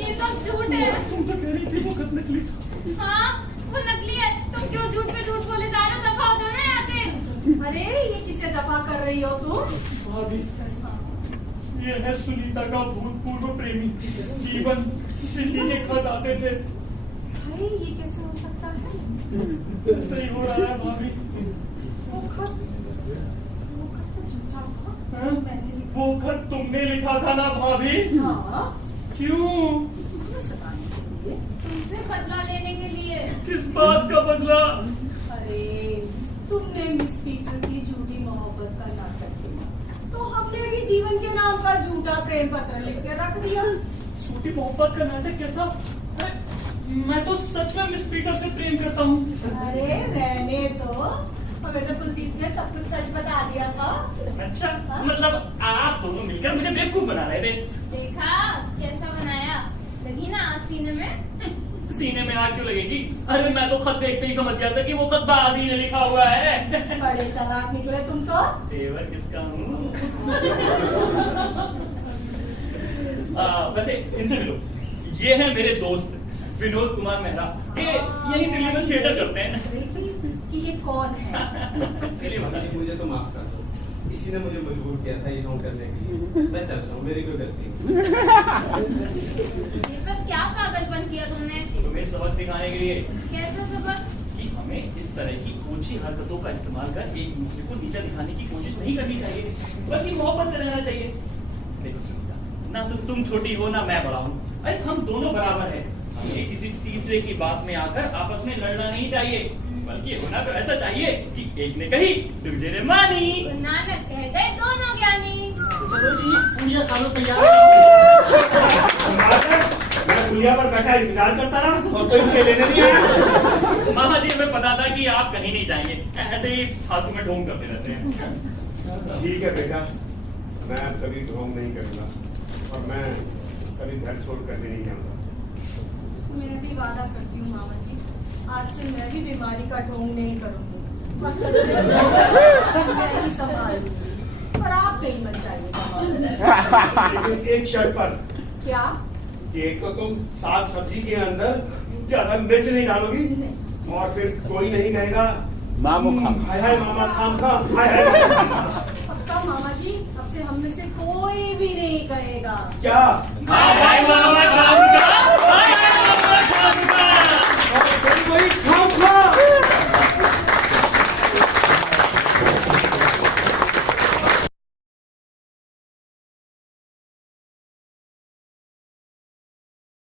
ये सब झूठ है। तुम तो कह रही थी वो खत निकली। हाँ वो नकली है। तुम क्यों झूठ पे झूठ बोले जा रहे हो? दफा हो जाओ ना यहाँ से। अरे ये किसे दफा कर रही हो तुम? भाभी ये है सुनीता का भूतपूर्व प्रेमी जीवन, इसी के खत आते थे। भाई ये कैसे हो सकता है? सही हो रहा है भाभी। वो खत तो झूठा था। हाँ? मैंने लिखा। वो खत तुमने लिखा था ना भाभी? हाँ क्यों? तुम्हें सताने के लिए। तुमसे बदला लेने के लिए। किस बात का बदला? अरे तुमने मिस पीटर की झूठी मोहब्बत का नाटक किया तो हमने भी जीवन के नाम पर झूठा प्रेम पत्र लिख के रख दिया। झूठी मोहब्बत का नाटक कैसा? अरे, मैं तो सच में मिस पीटर से प्रेम करता हूँ। अरे रहने तो हमें तो कुलदीप ने सब कुछ सच बता दिया था। अच्छा मतलब आप दोनों मिलकर मुझे बेवकूफ बना रहे थे। देखा कैसा बनाया? लगी ना आग सीने में? सीने में आग क्यों लगेगी? अरे मैं तो खत देखते ही समझ गया था कि वो खत भाभी ने लिखा हुआ है। बड़े चालाक निकले तुम तो। तेवर किसका हूँ? वैसे इनसे मिलो, ये है मेरे दोस्त विनोद कुमार मेहरा। ये यही दिल्ली में थिएटर करते हैं। कि ये कौन है? इसलिए बता जी, मुझे तो माफ कर दो, इसी ने मुझे मजबूर किया था ये काम करने के लिए। मैं चलता हूँ, मेरी कोई गलती नहीं। ये सब क्या पागलपन किया तुमने? तुम्हें सबक सिखाने के लिए कैसा सबक? कि हमें इस तरह की ऊंची हरकतों का इस्तेमाल कर एक दूसरे को नीचा दिखाने की कोशिश नहीं करनी चाहिए, बल्कि मोहब्बत से रहना चाहिए। देखो सुनीता, ना तो तुम छोटी हो ना मैं बड़ा हूँ। अरे हम दोनों बराबर हैं। हमें किसी तीसरे की बात में आकर आपस में लड़ना नहीं चाहिए, बल्कि होना तो ऐसा चाहिए कि एक ने कही दूसरे ने मानी। गुरु नानक कह गए दोनों ज्ञानी। चलो जी पूड़िया खा लो, तैयार। मैं पुलिया पर बैठा इंतजार करता रहा और कोई मुझे लेने नहीं आया। मामा जी हमें पता था कि आप कहीं नहीं जाएंगे, ऐसे ही फालतू में ढोंग करते रहते हैं। ठीक है बेटा, मैं अब कभी ढोंग नहीं करूंगा और मैं कभी घर छोड़ कर भी नहीं जाऊंगा। मैं भी वादा करती हूँ मामा जी, आज से मैं भी बीमारी का ढोंग नहीं करूंगी। मैं ही संभालूंगी, पर आप कहीं मत जाइएगा। लेकिन एक शर्त पर, क्या? कि एक तो तुम साग सब्जी के अंदर ज्यादा मिर्च नहीं डालोगी और फिर कोई नहीं कहेगा हाय हाय मामा खाम खा, हाय हाय मामा खाम खा। पक्का मामा जी, अब से हम में से कोई भी नहीं कहेगा। क्या? हाय हाय मामा खाम